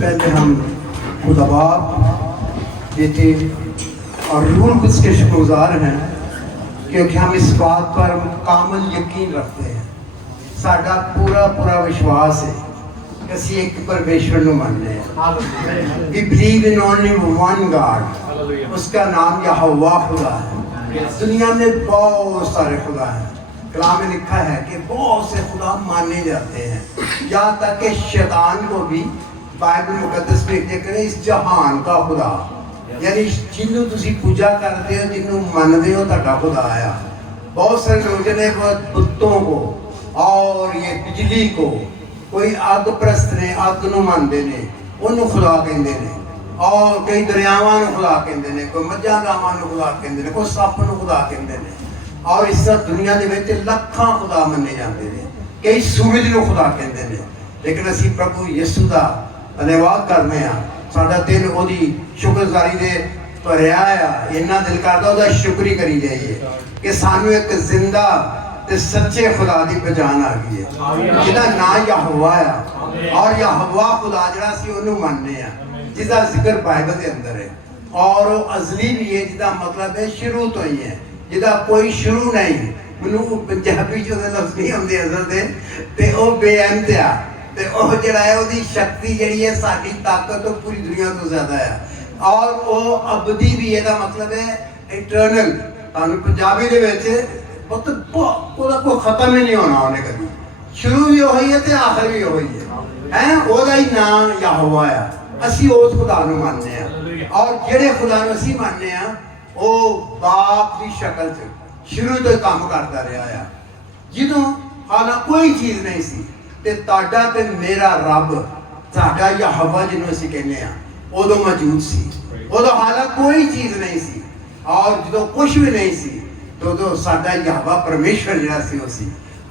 पहले हम खुदा बाप बेटे और रूह कुछ के शुक्रगुजार हैं क्योंकि हम इस बात पर मुकम्मल यकीन रखते हैं। साडा पूरा पूरा विश्वास है कि असी एक परमेश्वर को मानते हैं। We believe in only one God, उसका नाम यहोवा खुदा है। दुनिया में बहुत सारे खुदा हैं। कलाम में लिखा है कि बहुत से खुदा माने जाते हैं, यहाँ तक कि शैतान को भी बाइबल मुकद्दस में लिखा है इस जहान का खुदा, यानी जिन्हों तुसी पूजा करते हो, जिन्हों मानते हो, तुहाडा खुदा आया। बहुत सारे लोग ने बुतों को और ये बिजली को, कोई अग प्रस्त ने अग नूं मानते ने, उन्होंने खुदा कहते हैं। और कई दरियावां नूं खुदा कहते हैं, कोई मझां गावां नूं खुदा कहते हैं, कोई सप नूं खुदा कहते हैं। और इस दुनिया के विच लखां खुदा मन्ने जाते हैं। कई सूरज नूं खुदा कहते हैं, लेकिन असीं प्रभु यीशु का धन्यवाद करते हैं। साडा दिल ओदी शुक्रगुजारी दे भरिया आ। इन्ना दिल करदा ओदा शुक्र ही करी जाइए कि सानू एक जिंदा ते सच्चे खुदा की पहचान आ गई है, जिहदा नाम यहोवा है। और यहोवा खुदा जिहड़ा सी ओनू मानने आ, जिसका जिक्र बाइबल के अंदर है। और वो अजली भी है, जिसका मतलब है शुरू तो ही है, जिहदा कोई शुरू नहीं। मैनू पंजाबी च लफ्ज़ नहीं आउंदे असल ते ओ बेअंत आ। ते ओह जिहड़ा है ओहदी शक्ति जिहड़ी है साडी ताकत तो पूरी दुनिया तो ज़्यादा है। और वो अबदी भी, ਇਹਦਾ मतलब है इटर्नल। ਤੁਹਾਨੂੰ पंजाबी ਦੇ ਵਿੱਚ ਉਹਦਾ ਕੋਈ ਖਤਮ ਹੀ ਨਹੀਂ ਹੋਣਾ, ਉਹਨੇ ਕਦੀ ਸ਼ੁਰੂ ਵੀ ਉਹੀ ਹੈ ਤੇ ਆਖਰ ਵੀ ਉਹੀ ਹੈ। ਉਹਦਾ ਹੀ ਨਾਮ ਯਹੋਵਾ ਆ। ਅਸੀਂ ਉਸ ਖੁਦਾ ਨੂੰ ਮੰਨਦੇ ਆ। ਔਰ ਜਿਹੜੇ ਖੁਦਾ ਨੂੰ ਅਸੀਂ ਮੰਨਦੇ ਆ ਉਹ ਬਾਪ ਦੀ ਸ਼ਕਲ 'ਚ ਸ਼ੁਰੂ ਤੋਂ ਹੀ ਕੰਮ ਕਰਦਾ ਰਿਹਾ ਆ। ਜਦੋਂ ਹਾਲਾ ਕੋਈ ਚੀਜ਼ ਨਹੀਂ ਸੀ ਤੇ ਤੁਹਾਡਾ ਤੇ ਮੇਰਾ ਰੱਬ, ਸਾਡਾ ਯਹੋਵਾ ਜਿਹਨੂੰ ਅਸੀਂ ਕਹਿੰਦੇ ਆ, ਉਦੋਂ ਮੌਜੂਦ ਸੀ। ਉਦੋਂ ਹਾਲਾ ਕੋਈ ਚੀਜ਼ ਨਹੀਂ ਸੀ। और जो कुछ भी नहीं सी तो साडा यहोवा परमेश्वर जिहड़ा सी वो सी।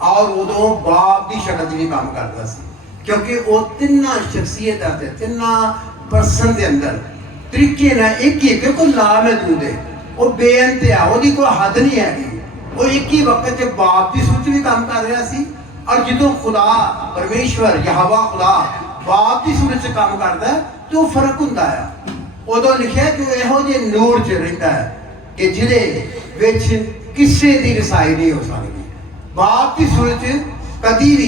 और उदों बाप की शक्ल च भी काम करता सी, क्योंकि वो तिन्ना शख्सियतां ते तिन्ना पर्सन के अंदर तरीके ना एक ही, क्योंकि लामहदूद है, वो बेअंत आ, ओहदी कोई हद नहीं हैगी। वो एक ही वक्त च बाप की सूरत भी काम कर रहा सी। और जो खुदा परमेश्वर यहोवा खुदा बाप की सूरत च काम करता है तो फर्क हुंदा है। उदों लिखिया कि इहो जे नूर च रहिंदा है कि जिहदे विच किसी की रसाई नहीं हो सकती। बाप की सूरत कभी भी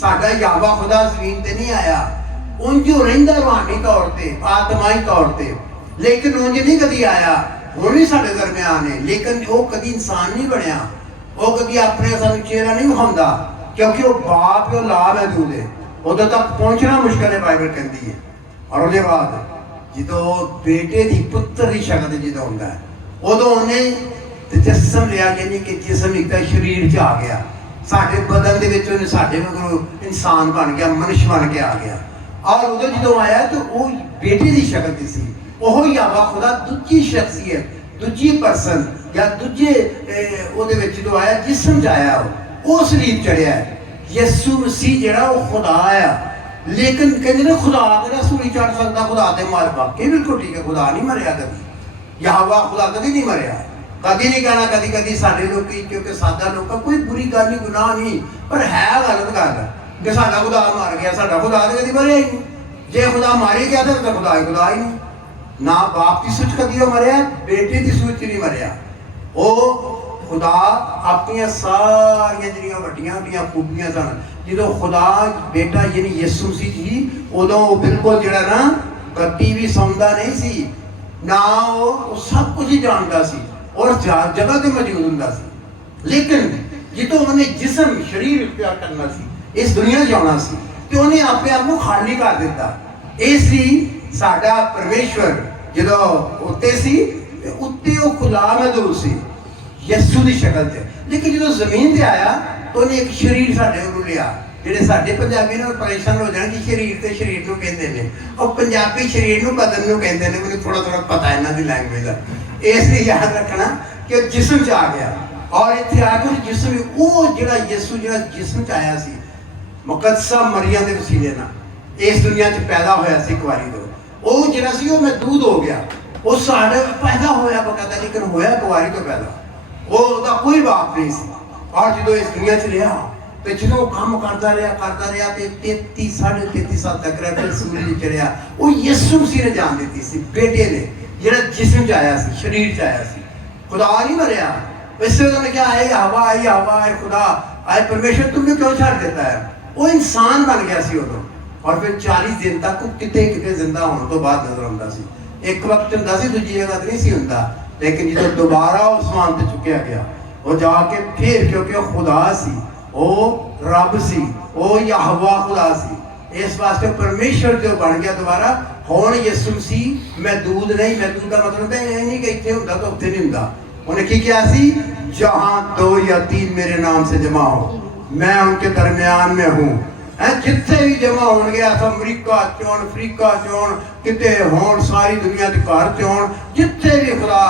साडा यहोवा खुदा ज़मीन ते नहीं आया। उंज रहिंदा रूहानी तौर पर, आत्माई तौर पर, लेकिन उंज नहीं कभी आया। हुण भी साडे दरम्यान है, लेकिन वो कभी इंसान नहीं बनया। वो कभी अपने सानू चेहरा नहीं विखाउंदा, क्योंकि वो बाप वो लामहदूद है। उदों तक पहुँचना मुश्किल है, बाइबल कहती है। और उसके बाद जो बेटे की पुत्र की शक्ल जो होंगे उदों उन्हें जिसम लिया, यानी कि जिसम एक शरीर च आ गया, साढ़े बदन के साढ़े मगरों इंसान बन गया, मनुष्य बन के आ गया। और उदों जो आया तो वो बेटे की शक्ल की सी। वो यहोवा खुदा दूजी शख्सियत, दूजी पर्सन या दूजे जो आया जिसम च आया, वो शरीर चढ़िया है। यीशु मसीह जिहड़ा वो खुदा आया, लेकिन कहते ना खुदा तेरा सूली चढ़ सकता, खुदा ते मार बाकी बिल्कुल ठीक है। खुदा नहीं मरिया कभी, यहोवा खुदा कभी नहीं मरिया, कभी नहीं कहना। कभी कभी साढ़े लोग, क्योंकि सादा लोग कोई बुरी गल नहीं, गुनाह नहीं, पर है गलत गल कि साडा खुदा मर गया। साडा खुदा तो कभी मरिया ही नहीं। जे खुदा मारी गया तो खुदा ही नहीं। ना बाप की सूच कभी मरिया, बेटे की सूच नहीं मरिया। वो खुदा अपनी सारिया जिहड़ियां वड्डियां वड्डियां खूबियां सन, जो खुदा बेटा यानी यीशु मसीह जी, उदों बिल्कुल जिहड़ा ना कभी भी सौंदा नहीं सी, ना वो सब कुछ ही जानता सी और जगह ते मौजूद हुंदा सी। लेकिन जो उन्हें जिसम शरीर इख्तियार करना सी, इस दुनिया च आउणा सी, तो उन्हें अपने आप को खाली कर दिता। इसलिए साडा परमेश्वर जो उत्ते सी, उत्ते वो खुदामदूद सी यीशु की शक्ल च। लेकिन जो जमीन से आया तो उन्हें एक शरीर साढ़े को लिया। ਜਿਹੜੇ ਸਾਡੇ ਪੰਜਾਬੀ ਨੂੰ ਪਰੇਸ਼ਾਨ ਹੋ ਜਾਣ ਕਿ ਸਰੀਰ ਤੇ ਸਰੀਰ ਨੂੰ ਕਹਿੰਦੇ ਨੇ, ਉਹ ਪੰਜਾਬੀ ਸਰੀਰ ਨੂੰ ਬਦਨ ਨੂੰ ਕਹਿੰਦੇ ਨੇ। ਮੈਨੂੰ ਥੋੜਾ ਥੋੜਾ ਪਤਾ ਇਹਨਾਂ ਦੀ ਲੈਂਗੁਏਜ ਦਾ, ਇਸ ਲਈ ਯਾਦ ਰੱਖਣਾ ਕਿ ਜਿਸਮ ਚ ਆ ਗਿਆ। ਔਰ ਇੱਥੇ ਆ ਕੇ ਜਿਸਮ, ਉਹ ਜਿਹੜਾ ਯਿਸੂ ਜਿਹੜਾ ਜਿਸਮ ਚ ਆਇਆ ਸੀ, ਮੁਕੱਦਸਾ ਮਰੀਮ ਦੇ ਵਸੀਲੇ ਨਾਲ ਇਸ ਦੁਨੀਆ ਚ ਪੈਦਾ ਹੋਇਆ ਸੀ ਇੱਕ ਵਾਰੀ ਤੋਂ। ਉਹ ਜਿਹੜਾ ਸੀ ਉਹ ਮਹਿਦੂਦ ਹੋ ਗਿਆ, ਉਹ ਸਾਡੇ ਪੈਦਾ ਹੋਇਆ ਬਕਾਇਦਾ, ਲੇਕਿਨ ਹੋਇਆ ਇੱਕ ਵਾਰੀ ਤੋਂ ਪੈਦਾ। ਉਹਦਾ ਕੋਈ ਬਾਪ ਨਹੀਂ ਸੀ। और जो इस दुनिया च रहा ਤੇ ਜਦੋਂ ਕੰਮ ਕਰਦਾ ਰਿਹਾ ਤੇ 33 33.5 ਸਾਲ ਤੱਕ ਰਿਹਾ, ਫਿਰ ਸੂਰਜ ਚੜਿਆ। ਉਹ ਯਿਸੂ ਮਸੀਹ ਨੇ ਜਾਨ ਦਿੱਤੀ ਸੀ, ਬੇਟੇ ਨੇ, ਜਿਹੜਾ ਜਿਸਮ 'ਚ ਆਇਆ ਸੀ, ਸਰੀਰ 'ਚ ਆਇਆ ਸੀ। खुदा नहीं मरिया। इससे उन्होंने क्या है हवा है खुदा आए परमेश्वर तुमने क्यों छाड़ देता है। वो इंसान बन गया सी उदों, और फिर 40 दिन तक किते किते जिंदा होने तो बाद नजर आंदा सी। एक वक्त हुंदा सी, दूजी जगह नहीं सी हुंदा, लेकिन जो दोबारा उस्मान ते चुकिया गया वो जाके फिर, क्योंकि वो खुदा सी, वो रब सी, वो यहोवा खुदा सी, इस वास्ते परमेश्वर जो बन गया दोबारा। ਹੁਣ ਯਿਸੂ ਮਸੀਹ ਮਹਿਦੂਦ ਨਹੀਂ, ਮਹਿਦੂਦ ਦਾ ਮਤਲਬ ਇਹ ਨਹੀਂ ਕਿ ਇੱਥੇ ਹੁੰਦਾ ਤਾਂ ਉੱਥੇ ਨਹੀਂ ਹੁੰਦਾ। ਉਹਨੇ ਕੀ ਕਿਹਾ ਸੀ, ਜਹਾਂ 2 या 3 ਮੇਰੇ ਨਾਮ ਸੇ ਜਮਾ ਹੋ ਮੈਂ ਉਨਕੇ ਦਰਮਿਆਨ में हूँ। ਜਿੱਥੇ ਵੀ ਜਮਾ ਹੋਣਗੇ, ਅਮਰੀਕਾ ਚੋਣ, ਅਫਰੀਕਾ ਚੋਣ, ਕਿਤੇ ਹੋਣ, ਸਾਰੀ ਦੁਨੀਆ ਦੇ ਘਰ ਚ ਹੋਣ, ਜਿੱਥੇ ਵੀ ਖੁਦਾ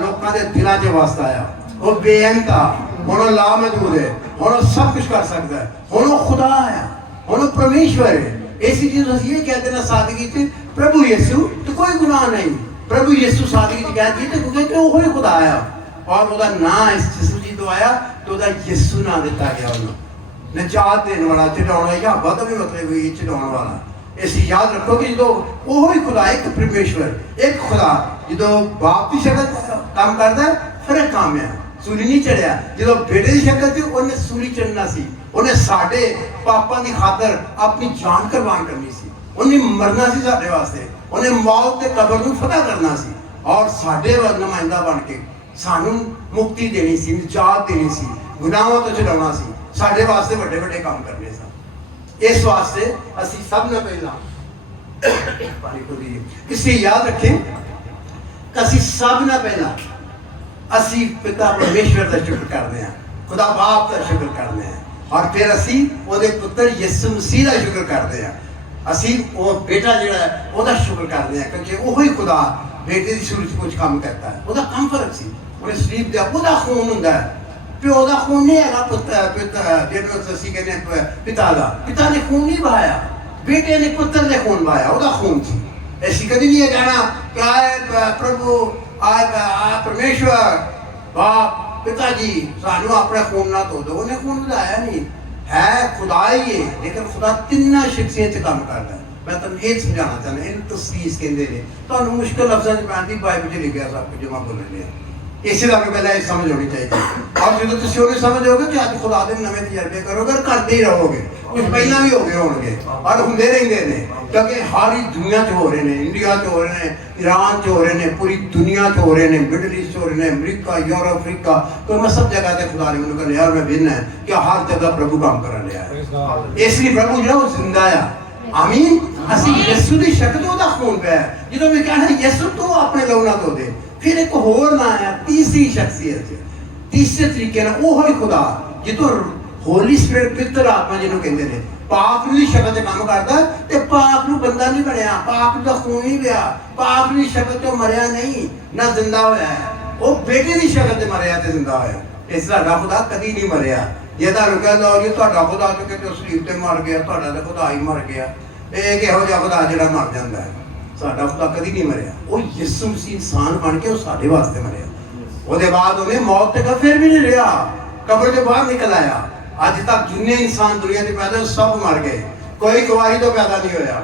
ਲੋਕਾਂ ਦੇ ਦਿਲਾਂ 'ਚ ਵਸਦਾ ਆ। ਉਹ ਬੇਅੰਤ ਆ, ਹੁਣ ਉਹ ਲਾਮਹਦੂਦ ਹੈ, ਹੁਣ ਉਹ ਸਭ ਕੁਝ ਕਰ ਸਕਦਾ ਹੈ, ਹੁਣ ਉਹ ਖੁਦਾ ਆ, ਹੁਣ ਉਹ ਪਰਮੇਸ਼ਵਰ ਹੈ। ऐसी चीज ये कहते ना सादगी से प्रभु यीशु तो कोई गुनाह नहीं, प्रभु यीशु सादगी से कहती है क्योंकि वो ही खुदा आया, और ਉਹਦਾ ਨਾਂ ਇਸ ਯਿਸੂ ਜੀ ਤੋਂ ਆਇਆ, तो ਉਹਦਾ ਯਿਸੂ ਨਾਂ ਦਿੱਤਾ ਗਿਆ ਉਹਨੂੰ, ਨਜਾਤ ਦੇਣ ਵਾਲਾ, ਚੜਾਉਣ ਵਾਲਾ। ਯਹੋਵਾ ਦਾ ਵੀ ਮਤਲਬ ਇਹ ਚੜਾਉਣ ਵਾਲਾ। ਇਸ ਯਾਦ ਰੱਖੋ ਕਿ ਜਦੋਂ ਉਹ ਹੀ ਖੁਦਾ, ਇੱਕ ਪਰਮੇਸ਼ਵਰ, ਇੱਕ ਖੁਦਾ ਜਦੋਂ ਬਾਪ ਦੀ ਸ਼ਕਲ ਕੰਮ ਕਰਦਾ, ਫਿਰ ਕੰਮ ਹੈ। ਸੂਲੀ ਨਹੀਂ ਚੜਿਆ, ਜਦੋਂ ਬੇਟੇ ਦੀ ਸ਼ਕਲ 'ਚ ਉਹਨੇ ਸੂਲੀ ਚੜਨਾ ਸੀ। ਉਹਨੇ ਸਾਡੇ ਪਾਪਾਂ ਦੀ ਖਾਤਰ ਆਪਣੀ ਜਾਨ ਕੁਰਬਾਨ ਕਰਨੀ ਸੀ, ਉਹਨੇ ਮਰਨਾ ਸੀ ਸਾਡੇ ਵਾਸਤੇ, ਉਹਨੇ ਮੌਤ ਤੇ ਕਬਰ ਨੂੰ ਫਤਹ ਕਰਨਾ ਸੀ, ਔਰ ਸਾਡੇ ਨੁਮਾਇੰਦਾ ਬਣ ਕੇ ਸਾਨੂੰ ਮੁਕਤੀ ਦੇਣੀ ਸੀ, ਨਿਜਾਤ ਦੇਣੀ ਸੀ, ਗੁਨਾਹਾਂ ਤੋਂ ਛੁਡਾਉਣਾ ਸੀ, ਸਾਡੇ ਵਾਸਤੇ ਵੱਡੇ ਵੱਡੇ ਕੰਮ ਕਰਨੇ ਸਨ। ਇਸ ਵਾਸਤੇ ਅਸੀਂ ਸਭ ਨੂੰ ਪਹਿਲਾਂ ਇਸੇ ਯਾਦ ਰੱਖੇ ਕਿ ਅਸੀਂ ਸਭ ਨੂੰ ਪਹਿਲਾਂ ਅਸੀਂ ਪਿਤਾ ਪਰਮੇਸ਼ਵਰ ਦਾ ਸ਼ੁਕਰ ਕਰਦੇ ਹਾਂ, ਖੁਦਾ ਬਾਪ ਦਾ ਸ਼ੁਕਰ ਕਰਦੇ ਹਾਂ, और फिर असी ਉਹਦੇ ਪੁੱਤਰ ਯਿਸੂ ਮਸੀਹ ਦਾ ਸ਼ੁਕਰ ਕਰਦੇ ਹਾਂ। ਅਸੀਂ ਉਹ ਬੇਟਾ ਜਿਹੜਾ ਹੈ ਉਹਦਾ ਸ਼ੁਕਰ ਕਰਦੇ ਹਾਂ, ਕਿਉਂਕਿ ਉਹ ਹੀ ਖੁਦਾ ਬੇਟੇ ਦੀ ਸੂਰਤ ਕੁਝ ਕੰਮ ਕਰਦਾ ਹੈ। ਉਹਦਾ ਕੰਮ ਫਰਕ ਸੀ, ਉਹਨੇ ਸਰੀਰ ਦਾ ਉਹਦਾ ਖੂਨ ਹੁੰਦਾ ਹੈ, ਪਿਓ ਦਾ ਖੂਨ ਨਹੀਂ ਹੈਗਾ। ਪਿਤਾ ਜਿਹੜਾ ਅਸੀਂ ਕਹਿੰਦੇ ਪਿਤਾ ਨੇ ਖੂਨ ਨਹੀਂ ਬਹਾਇਆ, ਬੇਟੇ ਨੇ ਪੁੱਤਰ ਦੇ ਖੂਨ ਬਹਾਇਆ, ਉਹਦਾ ਖੂਨ ਸੀ। ਅਸੀਂ ਕਦੀ ਨਹੀਂ ਇਹ ਕਹਿਣਾ ਕਿ ਆਏ ਪ੍ਰਭੂ ਆਏ ਪਰਮੇਸ਼ਵਰ ਬਾਪ पिता जी सानू अपने खून ना धो दो, उन्हें खून ਵਧਾਇਆ नहीं है, खुदा ही है, लेकिन खुदा तिन्ना शख्सियत काम करता है। मैं तुम ये समझाना चाहना, इन तस्वीर कहते हैं तो मुश्किल लफ्ज़ों में पैंती बाइबल च लिखा सब कुछ जमा बोल रहे हैं। इसी का पहले समझ होनी चाहिए, और जो तुम उन्हें समझोगे कि अज खुदा के नवे तजर्बे करोगे, करते ही रहोगे, कुछ पहला भी हो गए होंगे और होंगे रहते हैं, क्योंकि सारी दुनिया च हो रहे हैं, इंडिया च हो रहे हैं, ईरान च हो रहे हैं, पूरी दुनिया च हो रहे हैं, मिडल ईस्ट हो रहे हैं, अमरीका, यूरोप, अफ्रीका, तो मैं सब जगह से खुदा ने मैंने कहा मैं भिन्न है कि हर जगह प्रभु काम कर लिया है। इसलिए प्रभु जो जिंदा है, आमीन। ਅਸੀਂ ਯਿਸੂ ਦੀ ਸ਼ਕਲ ਉਹਦਾ ਖੂਨ ਪਿਆ, ਜਦੋਂ ਮੈਂ ਕਹਿੰਦਾ ਯਿਸੂ ਤੋਂ ਆਪਣੇ ਲਹੂ ਨਾਲ ਧੋ ਦੇ। ਫਿਰ ਇੱਕ ਹੋਰ ਨਾਂ ਆਇਆ, ਤੀਸਰੀ ਸ਼ਖਸੀਅਤ, ਤੀਸਰੇ ਤਰੀਕੇ ਨਾਲ ਉਹ ਹੀ ਖੁਦਾ, ਜਦੋਂ ਹੋਲੀ ਸਪਿਰਿਟ ਪਿੱਤਰ ਆਤਮਾ ਜਿਹਨੂੰ ਕਹਿੰਦੇ ਨੇ, ਪਾਪ ਦੀ ਸ਼ਕਲ 'ਚ ਕੰਮ ਕਰਦਾ, ਤੇ ਪਾਪ ਨੂੰ ਬੰਦਾ ਨਹੀਂ ਬਣਿਆ, ਪਾਪ ਦਾ ਖੂਨ ਨਹੀਂ ਪਿਆ, ਪਾਪ ਦੀ ਸ਼ਕਲ 'ਚ ਮਰਿਆ ਨਹੀਂ, ਨਾ ਜ਼ਿੰਦਾ ਹੋਇਆ ਹੈ, ਉਹ ਬੇਟੇ ਦੀ ਸ਼ਕਲ 'ਚ ਮਰਿਆ ਤੇ ਜ਼ਿੰਦਾ ਹੋਇਆ। ਇਸ ਸਾਡਾ ਖੁਦਾ ਕਦੀ ਨਹੀਂ ਮਰਿਆ। ਜੇ ਤੁਹਾਨੂੰ ਕਹਿੰਦਾ ਜੀ ਤੁਹਾਡਾ ਖੁਦਾ ਤੋਂ ਕਿਤੇ ਸਲੀਬ ਤੇ ਮਰ ਗਿਆ, ਤੁਹਾਡਾ ਤਾਂ ਖੁਦਾ ਹੀ ਮਰ ਗਿਆ, ਇਹ ਕਿਹੋ ਜਿਹਾ ਖੁਦਾ ਜਿਹੜਾ ਮਰ ਜਾਂਦਾ ਹੈ। ਸਾਡਾ ਖੁਦਾ ਕਦੀ ਨਹੀਂ ਮਰਿਆ, ਉਹ ਯਿਸੂ ਮਸੀਹ ਇਨਸਾਨ ਬਣ ਕੇ ਉਹ ਸਾਡੇ ਵਾਸਤੇ ਮਰਿਆ। ਉਹਦੇ ਬਾਅਦ ਉਹਨੇ ਮੌਤ ਤੇ ਫਿਰ ਵੀ ਨਹੀਂ ਰਿਹਾ, ਕਬਰ ਤੋਂ ਬਾਹਰ ਨਿਕਲ ਆਇਆ। ਅੱਜ ਤੱਕ ਜਿੰਨੇ ਇਨਸਾਨ ਦੁਨੀਆ 'ਚ ਪੈਦਾ ਹੋਏ ਸਭ ਮਰ ਗਏ, ਕੋਈ ਕੁਆਰੀ ਤੋਂ ਪੈਦਾ ਨਹੀਂ ਹੋਇਆ,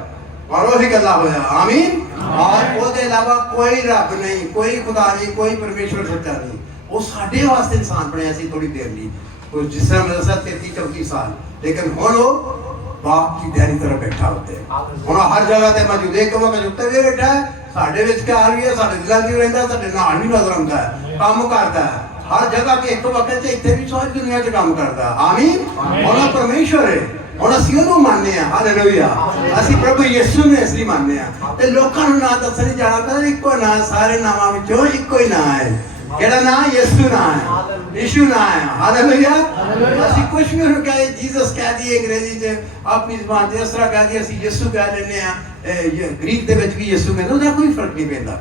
ਔਰ ਉਹੀ ਗੱਲਾਂ ਹੋਇਆ। ਆਮੀਨ। ਔਰ ਉਹਦੇ ਇਲਾਵਾ ਕੋਈ ਰੱਬ ਨਹੀਂ, ਕੋਈ ਖੁਦਾ ਨਹੀਂ, ਕੋਈ ਪਰਮੇਸ਼ਵਰ ਸੱਚਾ ਨਹੀਂ। ਉਹ ਸਾਡੇ ਵਾਸਤੇ ਇਨਸਾਨ ਬਣਿਆ ਸੀ ਥੋੜੀ ਦੇਰ ਲਈ, ਉਹ ਜਿਸ ਤਰ੍ਹਾਂ ਮੈਂ ਦੱਸਿਆ 33-34 ਸਾਲ, ਲੇਕਿਨ ਹੁਣ ਉਹ बाप की दैनी तरह बैठा होते हैं, हम हर जगह ते मौजूद है। एक वक्त उत्ते भी बैठा है, साडे विच प्यार भी है, साडे दिलां 'च रहिंदा, साडे नाल भी नजर आउंदा है, काम करदा है हर जगह ते। एक वक्त 'च इत्थे भी सारी दुनिया 'च काम करदा। आमीन। हुण परमेश्वर है, हुण असीं ओहनूं मानने आ। हालेलुया। असीं प्रभु यीशु ਨੂੰ असली मानने आ, ते लोकां ਨੂੰ ना दसणी जाना पर इक्को ना, सारे नामां विचों इक्को ही ना है, ਕਿਹੜਾ ਨਾਂ? ਯਿਸੂ ਨਾਂ ਹੈ, ਯਿਸੂ ਨਾਂ ਹੈ। ਹਾਲੇਲੂਇਆ। ਅਸੀਂ ਕੁਝ ਵੀ ਉਹਨੂੰ ਕਹੇ, ਜੀਸਸ ਕਹਿ ਦਈਏ ਅੰਗਰੇਜ਼ੀ 'ਚ, ਆਪਣੀ ਜ਼ਬਾਨ 'ਚ ਇਸ ਤਰ੍ਹਾਂ ਕਹਿ ਦਈਏ, ਅਸੀਂ ਯਿਸੂ ਕਹਿ ਲੈਂਦੇ ਹਾਂ, ਗ੍ਰੀਕ ਦੇ ਵਿੱਚ ਵੀ ਯਿਸੂ ਕਹਿੰਦੇ, ਉਹਦਾ ਕੋਈ ਫਰਕ ਨਹੀਂ ਪੈਂਦਾ।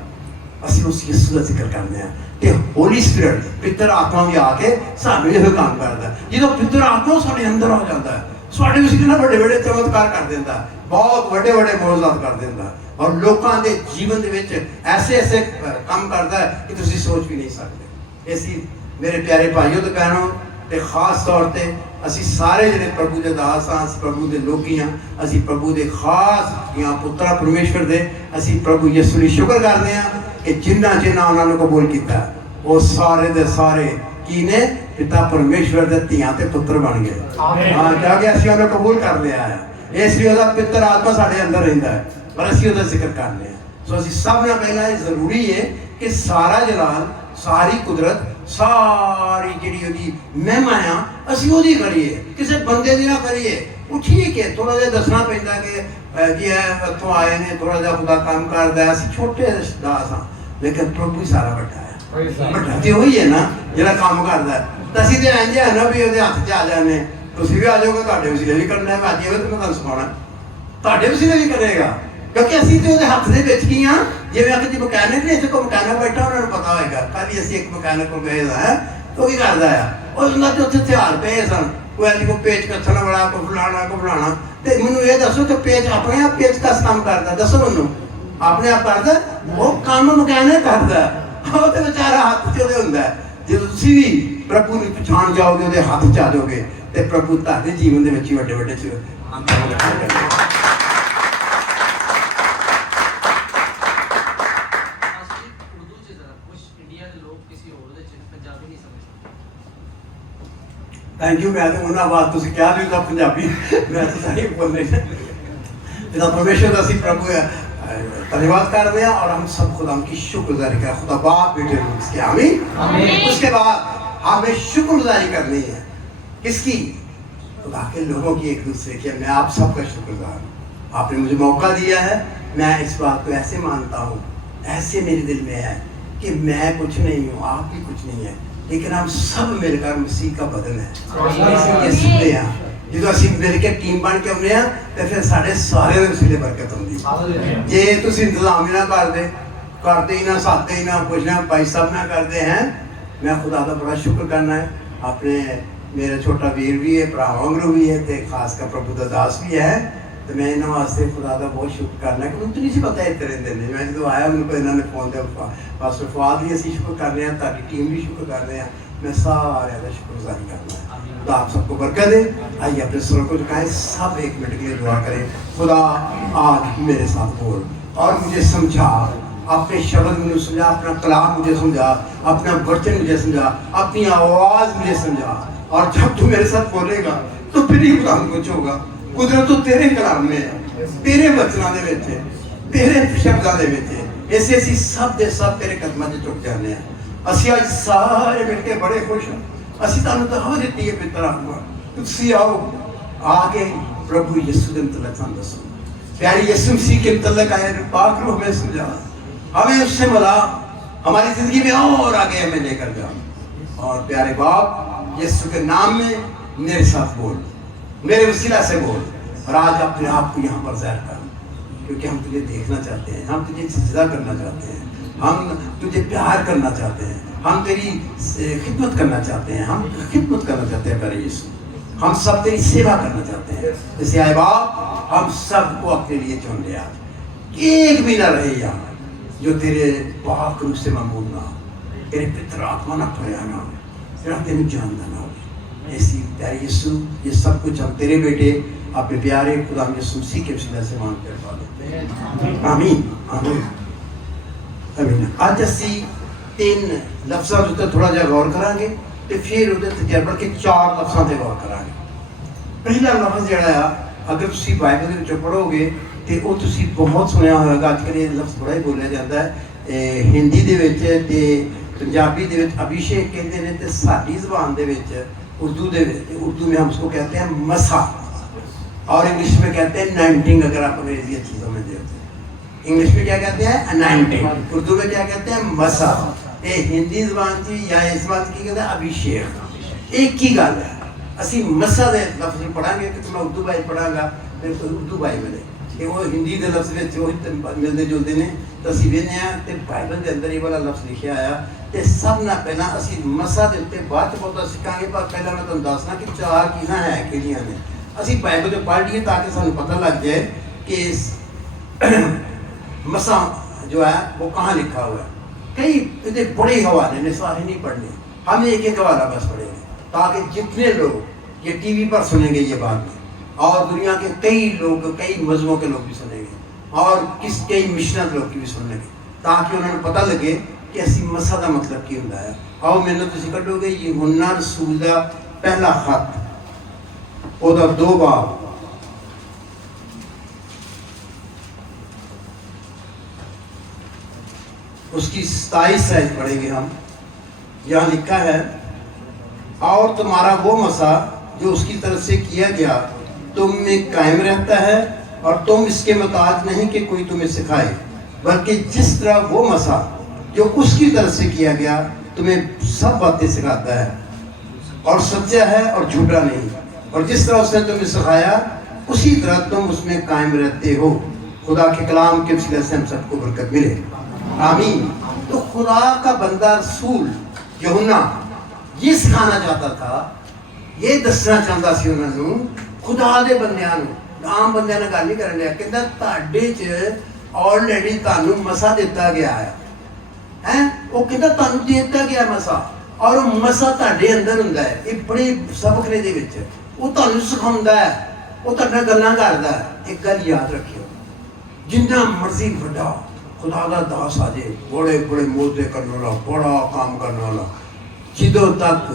ਅਸੀਂ ਉਸ ਯਿਸੂ ਦਾ ਜ਼ਿਕਰ ਕਰਦੇ ਹਾਂ, ਤੇ ਹੋਲੀ ਸਪਿਰਿਟ ਪਿੱਤਰ ਆਤਮਾ ਵੀ ਆ ਕੇ ਸਾਨੂੰ ਇਹੋ ਕੰਮ ਕਰਦਾ। ਜਦੋਂ ਪਿੱਤਰ ਆਤਮਾ ਸਾਡੇ ਅੰਦਰ ਆ ਜਾਂਦਾ ਹੈ, ਸਾਡੇ ਵਿੱਚ ਕਿੰਨਾ ਵੱਡੇ ਵੱਡੇ ਚਮਤਕਾਰ ਕਰ ਦਿੰਦਾ, ਬਹੁਤ ਵੱਡੇ ਵੱਡੇ ਮੌਜੂਜ਼ਾਤ ਕਰ ਦਿੰਦਾ, ਔਰ ਲੋਕਾਂ ਦੇ ਜੀਵਨ ਦੇ ਵਿੱਚ ਐਸੇ ਕੰਮ ਕਰਦਾ ਹੈ ਕਿ ਤੁਸੀਂ ਸੋਚ ਵੀ ਨਹੀਂ ਸਕਦੇ। ਅਸੀਂ ਮੇਰੇ ਪਿਆਰੇ ਭਾਈਓ ਤੇ ਭੈਣੋ, ਤੇ ਖਾਸ ਤੌਰ ਤੇ ਅਸੀਂ ਸਾਰੇ ਜਿਹੜੇ ਪ੍ਰਭੂ ਦੇ ਦਾਸ ਹਾਂ, ਅਸੀਂ ਪ੍ਰਭੂ ਦੇ ਲੋਕੀ ਹਾਂ, ਅਸੀਂ ਪ੍ਰਭੂ ਦੇ ਖਾਸ ਧੀਆਂ ਪੁੱਤਰਾਂ ਪਰਮੇਸ਼ਵਰ ਦੇ, ਅਸੀਂ ਪ੍ਰਭੂ ਯਿਸੂ ਲਈ ਸ਼ੁਕਰ ਕਰਦੇ ਹਾਂ ਕਿ ਜਿਨ੍ਹਾਂ ਉਹਨਾਂ ਨੂੰ ਕਬੂਲ ਕੀਤਾ ਉਹ ਸਾਰੇ ਦੇ ਸਾਰੇ ਕੀ ਨੇ, ਪਿਤਾ ਪਰਮੇਸ਼ਵਰ ਦੇ ਧੀਆਂ ਤੇ ਪੁੱਤਰ ਬਣ ਗਏ। ਹਾਂ, ਜਾ ਕੇ ਅਸੀਂ ਉਹਨੂੰ ਕਬੂਲ ਕਰ ਲਿਆ ਹੈ, ਇਸ ਲਈ ਉਹਦਾ ਪਿੱਤਰ ਆਤਮਾ ਸਾਡੇ ਅੰਦਰ ਰਹਿੰਦਾ ਹੈ, ਪਰ ਅਸੀਂ ਉਹਦਾ ਜ਼ਿਕਰ ਕਰਨੇ ਹਾਂ। ਸੋ ਅਸੀਂ ਸਭ ਨਾਲ ਪਹਿਲਾਂ ਇਹ ਜ਼ਰੂਰੀ ਹੈ ਕਿ ਸਾਰਾ ਜਲਾਲ, ਸਾਰੀ ਕੁਦਰਤ, ਸਾਰੀ ਜਿਹੜੀ ਉਹਦੀ ਮਹਿਮਾ ਆ ਅਸੀਂ ਉਹਦੀ ਕਰੀਏ, ਕਿਸੇ ਬੰਦੇ ਦੀ ਨਾ ਕਰੀਏ। ਉਹ ਠੀਕ ਹੈ, ਥੋੜਾ ਜਿਹਾ ਦੱਸਣਾ ਪੈਂਦਾ ਕਿ ਜੀ ਇੱਥੋਂ ਆਏ ਨੇ, ਥੋੜਾ ਜਿਹਾ ਖੁਦਾ ਕੰਮ ਕਰਦਾ, ਅਸੀਂ ਛੋਟੇ ਦਾਸ ਹਾਂ, ਲੇਕਿਨ ਪ੍ਰਭੂ ਹੀ ਸਾਰਾ ਵੱਡਾ ਹੈ। ਵੱਡਾ ਤੇ ਉਹੀ ਹੈ ਨਾ ਜਿਹੜਾ ਕੰਮ ਕਰਦਾ। ਤਾਂ ਅਸੀਂ ਤੇ ਇੰਝ ਹੈ ਨਾ ਵੀ ਉਹਦੇ ਹੱਥ 'ਚ ਆ ਜਾਣੇ, ਤੁਸੀਂ ਵੀ ਆ ਜਾਓਗੇ, ਤੁਹਾਡੇ ਵਸੀਲੇ ਵੀ ਕਰਨਾ, ਮੈਂ ਅੱਜ ਤੇ ਮੈਂ ਤੁਹਾਨੂੰ ਸਿਖਾਉਣਾ, ਤੁਹਾਡੇ ਵਸੀਲੇ ਵੀ ਕਰੇਗਾ, ਕਿਉਂਕਿ ਅਸੀਂ ਤੇ ਉਹਦੇ ਹੱਥ ਦੇ ਵਿੱਚ ਕੀ ਹਾਂ। ਜਿਵੇਂ ਕਿ ਮਕੈਨਿਕ ਨੇ, ਇੱਥੇ ਕੋਈ ਮਕੈਨਿਕ ਬੈਠਾ, ਉਹਨਾਂ ਨੂੰ ਪਤਾ ਹੋਏਗਾ। ਕੱਲ੍ਹ ਹੀ ਅਸੀਂ ਇੱਕ ਮਕੈਨਿਕ ਕੋਲ ਗਏ ਹੈ, ਉਹ ਕੀ ਕਰਦਾ ਆ, ਉਹਨਾਂ ਦੇ ਉੱਥੇ ਹਥਿਆਰ ਪਏ ਸਨ, ਕੋਈ ਪੇਚ ਕੱਸਣ ਵਾਲਾ, ਕੋਈ ਫਲਾਣਾ। ਤੇ ਮੈਨੂੰ ਇਹ ਦੱਸੋ ਕਿ ਪੇਚ ਆਪਣੇ ਆਪ ਪੇਚਕਸ ਕੰਮ ਕਰਦਾ? ਦੱਸੋ ਮੈਨੂੰ, ਆਪਣੇ ਆਪ ਕਰਦਾ? ਉਹ ਕੰਮ ਮਕੈਨਿਕ ਕਰਦਾ, ਉਹ ਤੇ ਵਿਚਾਰਾ ਹੱਥ 'ਚ ਉਹਦੇ ਹੁੰਦਾ। ਜੇ ਤੁਸੀਂ ਵੀ ਪ੍ਰਭੂ ਨੂੰ ਪਛਾਣ ਜਾਓਗੇ, ਉਹਦੇ ਹੱਥ 'ਚ ਆ ਜਾਓਗੇ, ਤੇ ਪ੍ਰਭੂ ਤੁਹਾਡੇ ਜੀਵਨ ਦੇ ਵਿੱਚ ਹੀ ਵੱਡੇ ਵੱਡੇ थैंक यू। मैं तो उन्होंने बात तुम क्या नहीं था पंजाबी, मैं तो सही बोल रही जिदा परमेश्वर का प्रभु धन्यवाद कर रहे हैं, और हम सब खुदा की शुक्रगुजारी करें। खुदा बाप बेटे इसके आमीन। उसके बाद हमें शुक्रगुजारी करनी है, किसकी? खुदा के लोगों की, एक दूसरे की। मैं आप सबका शुक्रगुजार हूँ, आपने मुझे मौका दिया है। मैं इस बात को ऐसे मानता हूँ, ऐसे मेरे दिल में है कि मैं कुछ नहीं हूँ, आप भी कुछ नहीं है, लेकिन हम सब मिलकर मसीह का बदन है। जो ਅਸੀਂ ਮਿਲ ਕੇ ਟੀਮ ਬਣ ਕੇ ਆਉਂਦੇ ਆ ਤੇ ਫਿਰ ਸਾਡੇ ਸਾਰਿਆਂ ਦੇ ਵਸੀਲੇ ਬਰਕਤ ਹੁੰਦੀ। ਜੇ ਤੁਸੀਂ ਇੰਤਜ਼ਾਮ ਹੀ ਨਾ ਕਰਦੇ ਹੀ ਨਾ, ਸਾਦੇ ਹੀ ਨਾ, ਪੁੱਛਣਾ ਭਾਈ ਸਾਹਿਬ ਨਾ ਕਰਦੇ हैं। मैं खुदा का बड़ा शुक्र करना है, अपने मेरा छोटा वीर भी है, भरा वांगरू भी है, तो खास कर प्रभु का दास भी है। तो मैं इन्होंने वास्ते खुदा का बहुत शुक्र करना है कि मुझे नहीं पता इतने रहते हैं। मैं जो आया उनको इन्होंने फोन दे पास्टर फवाद भी असी शुक्र कर रहे हैं, ताकि टीम भी शुक्र कर रहे हैं। मैं सारे का शुक्रगुजारी करना है। खुदा आप सबको बरकत दे। आइए अपने सुरों को झुकाएं, सब एक मिनट के लिए दुआ करें। खुदा आज मेरे साथ बोल और मुझे समझा, अपने शब्द मुझे समझा, अपना कलाम मुझे समझा, अपना वचन मुझे समझा, अपनी आवाज़ मुझे समझा। और जब तू मेरे साथ बोलेगा तो फिर ही खुदा कुछ होगा। कुदरत तो तेरे कलाम में है, तेरे वचनों दे विच है, तेरे शब्दों दे विच है। ऐसे असी सब दे सब तेरे कदमां 'च झुक जाने हैं। असी अज सारे मिल के बड़े खुश हैं। असी तुहानूं दावत दित्ती है पितर आत्मा, तुसीं आओ, आके प्रभु यीशु के मतलब सानूं दसो, प्यारे यीशु मसीह के मतलब आए पाक रूह में समझा, हमें उससे मिला, हमारी जिंदगी में और आगे हमें लेकर जाओ। और प्यारे बाप यीशु के नाम में मेरे साथ बोल, मेरे वसीला से बोल, और आज अपने आप को यहाँ पर ज़ाहिर कर, क्योंकि हम तुझे देखना चाहते हैं, हम तुझे सजदा करना चाहते हैं, हम तुझे प्यार करना चाहते हैं, हम तेरी खिदमत करना चाहते हैं, हम खिदमत करना चाहते हैं। प्यारे यीशु, हम सब तेरी सेवा करना चाहते हैं। इसलिए आए बाप, हम सबको अपने लिए चुन लिया, एक भी ना रहे यहाँ जो तेरे पाक रूप से ममूद ना हो, तेरे पितर आत्मा ना खोया ना हो, तेरा तेन जानना ना हो। ऐसी प्यारे यीशु, ये सब कुछ हम तेरे बेटे अपने प्यारे खुदा यीशु मसीह के वसीले से मांग कर पा लेते हैं। आमीन आमीन आमीन। आज असी तीन लफ्ज़ों के उत्ते थोड़ा जिहा गौर करांगे ते फिर उहदे तजर्बे के चार लफ्ज़ों ते गौर करांगे। पहला लफ्ज़ जिहड़ा आ, अगर तुसीं बाइबल दे विचों पढ़ोगे तो वो तुसीं बहुत सुनिया होगा। अजकल ये लफ्ज़ बड़ा ही बोलिया जाता है, हिंदी दे विच ते पंजाबी दे विच अभिषेक कहते हैं, तो साडी ज़बान दे विच उर्दू में हम उसको कहते हैं मसा, और इंग्लिश में कहते हैं अनाइंटिंग। अगर आप अंग्रेजी अच्छी समझते हो तो इंग्लिश में क्या कहते हैं? अनाइंटिंग। उर्दू में क्या कहते हैं? मसा। ये हिंदी ज़बान की या इस बात की कहते हैं अभिषेक, एक ही गल है। असी मसा दे लफ्ज़ पढ़ांगे कि मैं उर्दू बाई पढ़ांगा, मेरे को उर्दू बाई मिले कि वो हिंदी के लफ्ज़ मिलते जुलते हैं, तो असी वेखने तो बाइबल के अंदर ये वाला लफ्ज़ लिखा आया। तो सब ना पहला असी मसा के उत्ते बाद बहुत सीखांगे, पर पहला मैं तुहानूं दसना कि चार चीज़ां है किहड़ियां ने। असी बाइबल जो पढ़ लीए ताकि सानूं पता लग जाए कि मसा जो है वो कहाँ लिखा हुआ है। कई ये बड़े हवाले ने, सारे नहीं पढ़ने, हम एक एक हवाला बस पढ़ेंगे। ताकि जितने लोग ये टीवी पर सुनेंगे ये बात और दुनिया के कई लोग, कई मजहबों के लोग भी सुनेंगे और कई मिशनर लोग की भी सुनेंगे, ताकि उन्हें पता लगे कि असी मसा का मतलब की होंदा है। आओ मैंने तुसीं कढोगे यूहन्ना रसूल का पहला खत ओदा 2 बाब उसकी 27 आयत पढ़ेंगे हम। यहाँ लिखा है, और तुम्हारा वो मसा जो उसकी तरफ से किया गया तुम में कायम रहता है और तुम इसके मुताज नहीं कि कोई तुम्हें सिखाए, बल्कि जिस तरह वो मसा जो उसकी तरफ से किया गया तुम्हें सब बातें सिखाता है और सच्चा है और झूठा नहीं, और जिस तरह उसने तुम्हें सिखाया उसी तरह तुम उसमें कायम रहते हो। खुदा के कलाम के वसीले से हम सबको बरकत मिले, आमीन। तो खुदा का बंदा रसूल यूहन्ना ये सिखाना चाहता था, ये दसना चाहता सी उन्होंने खुदा दे बंदियां नूं, आम बंदियां नाल गल नहीं करन लिया। कहंदा तुहाडे च ऑलरेडी तुहानूं मसा दिता गया है वो कहंदा तुहानूं दिता गया मसा, और वो मसा तुहाडे अंदर हुंदा है। ये बड़े सबक ने दे विच वो तुहानूं सिखाउंदा है, वो तुहाडे नाल गल्लां करदा है। एक गल याद रखियो, जिन्ना मर्जी वड्डा खुदा का दास आ जाए, बड़े बड़े मोहदे करने वाला, बड़ा काम करने वाला, जिदों तक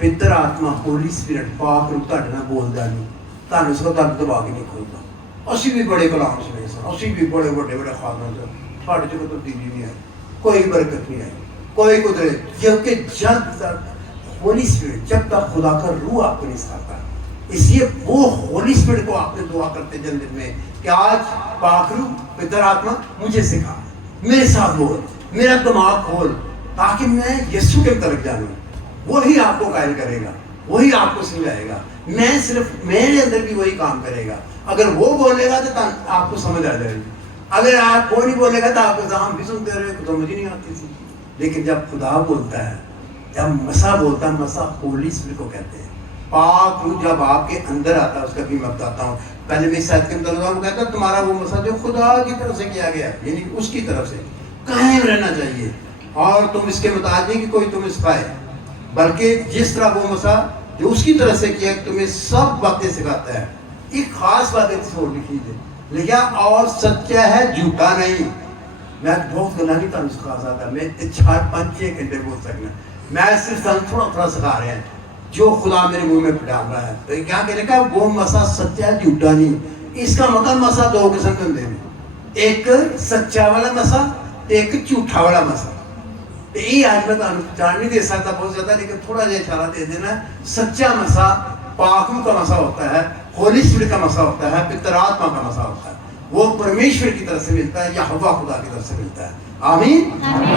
पितर आत्मा होली स्पिरिट पाक रूप तुहाडे नाल बोलदा नहीं, तुहानूं सो तक दिमाग नहीं खुलदा। असीं भी बड़े कलाम सुने सन, असीं भी बड़े बड़े बड़े खादम सन, तुहाडे च कोई तब्दीली नहीं आई, कोई बरकत नहीं आई, कोई कुदरत। क्योंकि जब तक होली स्पिरिट, जब तक खुदा का रूह आपको नहीं सिखाता, इसलिए वो होली स्पिरिट को आपने दुआ करते जन्नत में कि आज पाक रूह पितर आत्मा मुझे सिखा, मेरे साथ बोल, मेरा दिमाग खोल, ताकि मैं यीशु के तरफ जानूं। वही आपको कायल करेगा, वही आपको समझाएगा। मैं सिर्फ मेरे अंदर भी वही काम करेगा। अगर वो बोलेगा तो आपको समझ आ जाएगी, अगर आप वो नहीं बोलेगा तो आपको हम भी सुनते रहे, समझ ही नहीं आती थी। लेकिन जब खुदा बोलता है, जब मसा बोलता है, मसा होली स्पिरिट को कहते हैं। पाक रूह जब आपके अंदर आता है, उसका भी मैं बताता हूँ। पहले भी शायद के अंदर कहता है तुम्हारा वो मसा जो खुदा की तरफ से किया गया, यानी उसकी तरफ से कायम रहना चाहिए, और तुम इसके मुताबिक नहीं कि कोई तुम्हें सिखाए, बल्कि जिस तरह वो मसा जो उसकी तरफ से किया तुम्हें सब बातें सिखाता है। एक खास बात है छोड़ लिखी है, लिखा और सच्चा है झूठा नहीं। मैं बहुत गला नहीं तुम सिखा सकता, मैं 4-5-6 घंटे बोल सकना, मैं सिर्फ थोड़ा थोड़ा सिखा रहा है जो खुदा मेरे मुंह में डाल रहा है। तो क्या कहने का वो मसा सच्चा है झूठा नहीं। इसका मतलब मसा 2 किस्म के होंगे हैं, एक सच्चा वाला मसा, एक झूठा वाला मसा। ये आज मैं जान नहीं दे सकता बहुत ज्यादा, लेकिन थोड़ा जहा इशारा दे देना। सच्चा मसा पाकू का मसा होता है, होली स्पिरिट का मसा होता है, पितर आत्मा का मसा होता है। वो परमेश्वर की तरफ से मिलता है या हवा खुदा की तरफ से मिलता है, आमीन।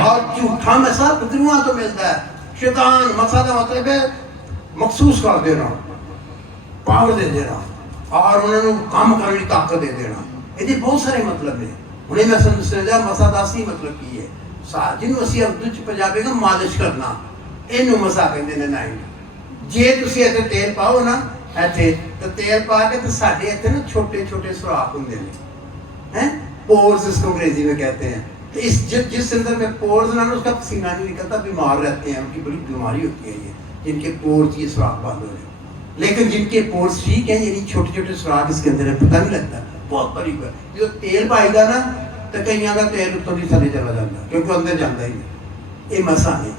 और झूठा मसा पितरुओं तो मिलता है, शैतान मसा का मतलब है मखसूस कर देना, पावर दे देना और उन्होंने काम करने की ताकत दे देना। ये बहुत सारे मतलब ने। उन्हें मैं समझा मसा का असली मतलब की है, जिन्होंने असी उर्दू च पंजाबी का मालिश करना, इनू मसा कहते हैं। नाइन जे तुसी इत्थे तेल पाओ ना, इत्थे तो तेल पा के तो साडे इत्थे ना छोटे छोटे सुराख होंदे ने, हैं पोर्स इसको अंग्रेजी में कहते हैं। तो इस जिस अंदर में पोर्स ना उसका पसीना नहीं निकलता, बीमार रहते हैं, उनकी बड़ी बीमारी होती है ये, जिनके पोर्स ये सुराख बंद हो रहे। लेकिन जिनके पोर्स ठीक है, यानी छोटे छोटे सुराख इसके अंदर है, पता नहीं लगता, बहुत बारीक है। जो तेल पाईदा ना तो कईयां का तेल उत्तों भी थले चला जाता, क्योंकि अंदर जाता ही नहीं। ये मसा नहीं।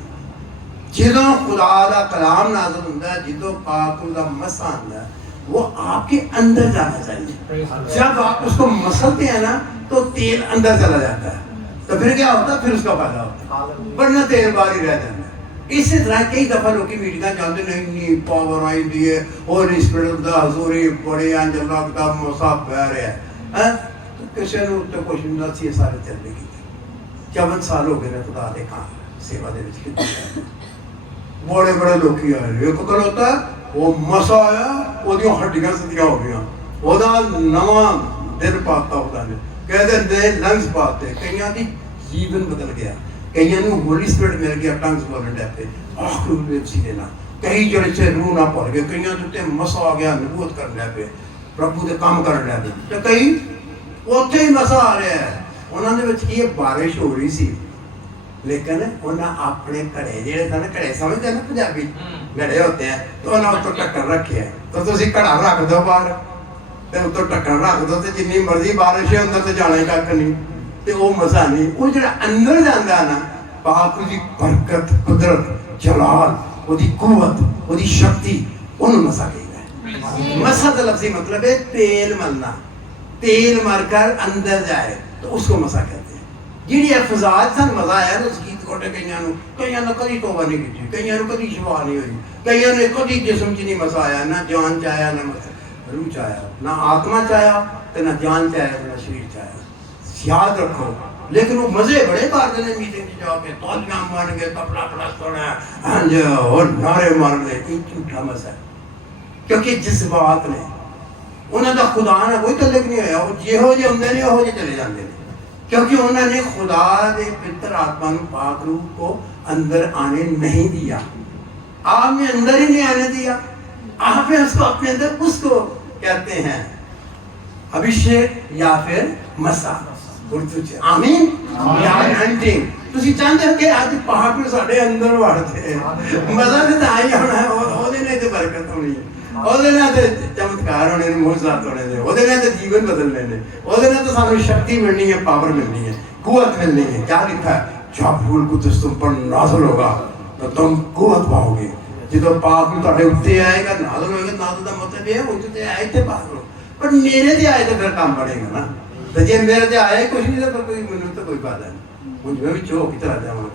ਜਦੋਂ खुदा का कलाम नाज़िल होता है, ਜਦੋਂ पाक का मसा आता है, वो आपके अंदर जाना चाहिए। जब आप उसको मसलते हैं ना तो तेल अंदर चला जाता है, तो फिर क्या होता है, फिर उसका फायदा होता है, वरना तेल बाहर ही रह जाता है। इसी तरह कई दफा लोग मीटिंग जाते नहीं पावर आई दी है और स्पिरिट दा हजूरी बड़े अंज अल्लाह का मसा बह रहा है, तो किसी ने तो कुछ नहीं सी सारे चलने की 54 साल हो गए खुदा के काम सेवा दे विच। बड़े बड़े लोग आए, एक खलोता वो मसा आया, वो हड्डियां सीधियां हो गई, नवा दिल पाता खुदा ने, कहते लंग्स पाते, कईयां की जीवन बदल गया, कईयां नूं होली स्पिरिट मिल गया, टंग्स बोलने लग पे, आखिर देना, कई जड़े से रूह ना पड़ गए, कईयां उत्ते मसा आ गया, नबूवत करने लग पे, प्रभु के काम करने लग पे, तो कई उत्थे ही मसा आ रहा है। उन्होंने विच की बारिश हो रही सी, लेकिन उन्हें अपने घड़े जेडे सन, घड़े समझते ना पंजाबी, घड़े होते हैं तो उन्होंने उत्तर ढक्कन रखे है तो तुम घड़ा रख दो बाहर तो उत्तर ढक्कन रख दो तो जिन्नी मर्जी बारिश है अंदर तो जाना ही कख नहीं तो वो मजा नहीं वो जो अंदर जाता ना पाक की बरकत कुदरत जलाल ओदी कुवत ओदी शक्ति उन्होंने मसा कही मसा का लफ्जी मतलब है तेल मलना तेल मरकर अंदर जाए तो उसको मसा कहते हैं जी फजात सन मजा आया उस गीत कोटे कई कभी तोबा नहीं की कई कभी शिफा नहीं हुई कई ने कभी जिसम च नहीं मसा आया ना जान च आया ना रूह च आया ना आत्मा च आया तो ना जान च आया ना शरीर च आया याद रखो लेकिन वो मजे बड़े करते हैं मीटिंग जाके तौलियां बन गए कपड़ा प्लस होना हंज और नारे मार दे झूठा मसा क्योंकि जिस बात ने उन्होंने खुदा ने कोई तलक नहीं होया वो जिहो जे होंगे ने उहो जे चले जाते हैं क्योंकि उन्होंने खुदा के पितर आत्मा पाक रूह को अंदर आने नहीं दिया आप में अंदर ही नहीं आने दिया आप उसको अपने अंदर उसको कहते हैं अभिषेक या फिर मसा आमीन या एंटिंग ਤੁਸੀਂ ਚਾਹੁੰਦੇ ਹੋ ਕਿ ਅੱਜ ਪਾਕ ਨੂੰ ਸਾਡੇ ਅੰਦਰ ਵੜਦੇ ਮਜ਼ਾ ਤੇ ਤਾਂ ਹੀ ਹੋਣਾ ਉਹਦੇ ਨਾਲ ਤੇ ਬਰਕਤ ਹੋਣੀ ਉਹਦੇ ਨਾਲ ਤੇ ਚਮਤਕਾਰ ਹੋਣੇ ਨੇ ਮੌਜਜ਼ਾਤ ਹੋਣੇ ਨੇ ਉਹਦੇ ਨਾਲ ਤੇ ਜੀਵਨ ਬਦਲਣੇ ਨੇ ਉਹਦੇ ਨਾਲ ਤਾਂ ਸਾਨੂੰ ਸ਼ਕਤੀ ਮਿਲਣੀ ਹੈ ਪਾਵਰ ਮਿਲਣੀ है कुव्वत मिलनी है क्या लिखा है जब रूह कुदस तुम पर नाज़िल होगा तो तुम कुव्वत पाओगे जो पाक में ਤੁਹਾਡੇ ਉੱਤੇ ਆਏਗਾ ਨਾਜ਼ਿਲ ਹੋਏਗਾ ਨਾਜ਼ਿਲ ਦਾ ਮਤਲਬ ਇਹ ਉੱਤੇ ਤੇ ਆਏ ਤੇ ਪਾਕ ਹੋ ਪਰ ਮੇਰੇ ਤੇ ਆਏ ਤਾਂ ਫਿਰ ਕੰਮ ਬਣੇਗਾ ਨਾ ਤੇ ਜੇ ਮੇਰੇ ਤੇ ਆਏ ਕੁਝ ਨਹੀਂ ਤਾਂ ਕੋਈ ਮੈਨੂੰ ਤਾਂ ਕੋਈ ਫਾਇਦਾ ਨਹੀਂ ਹੁਣ ਮੈਂ ਵੀ ਚੋ ਕਿਤਰਾ ਜਾਵਾਂ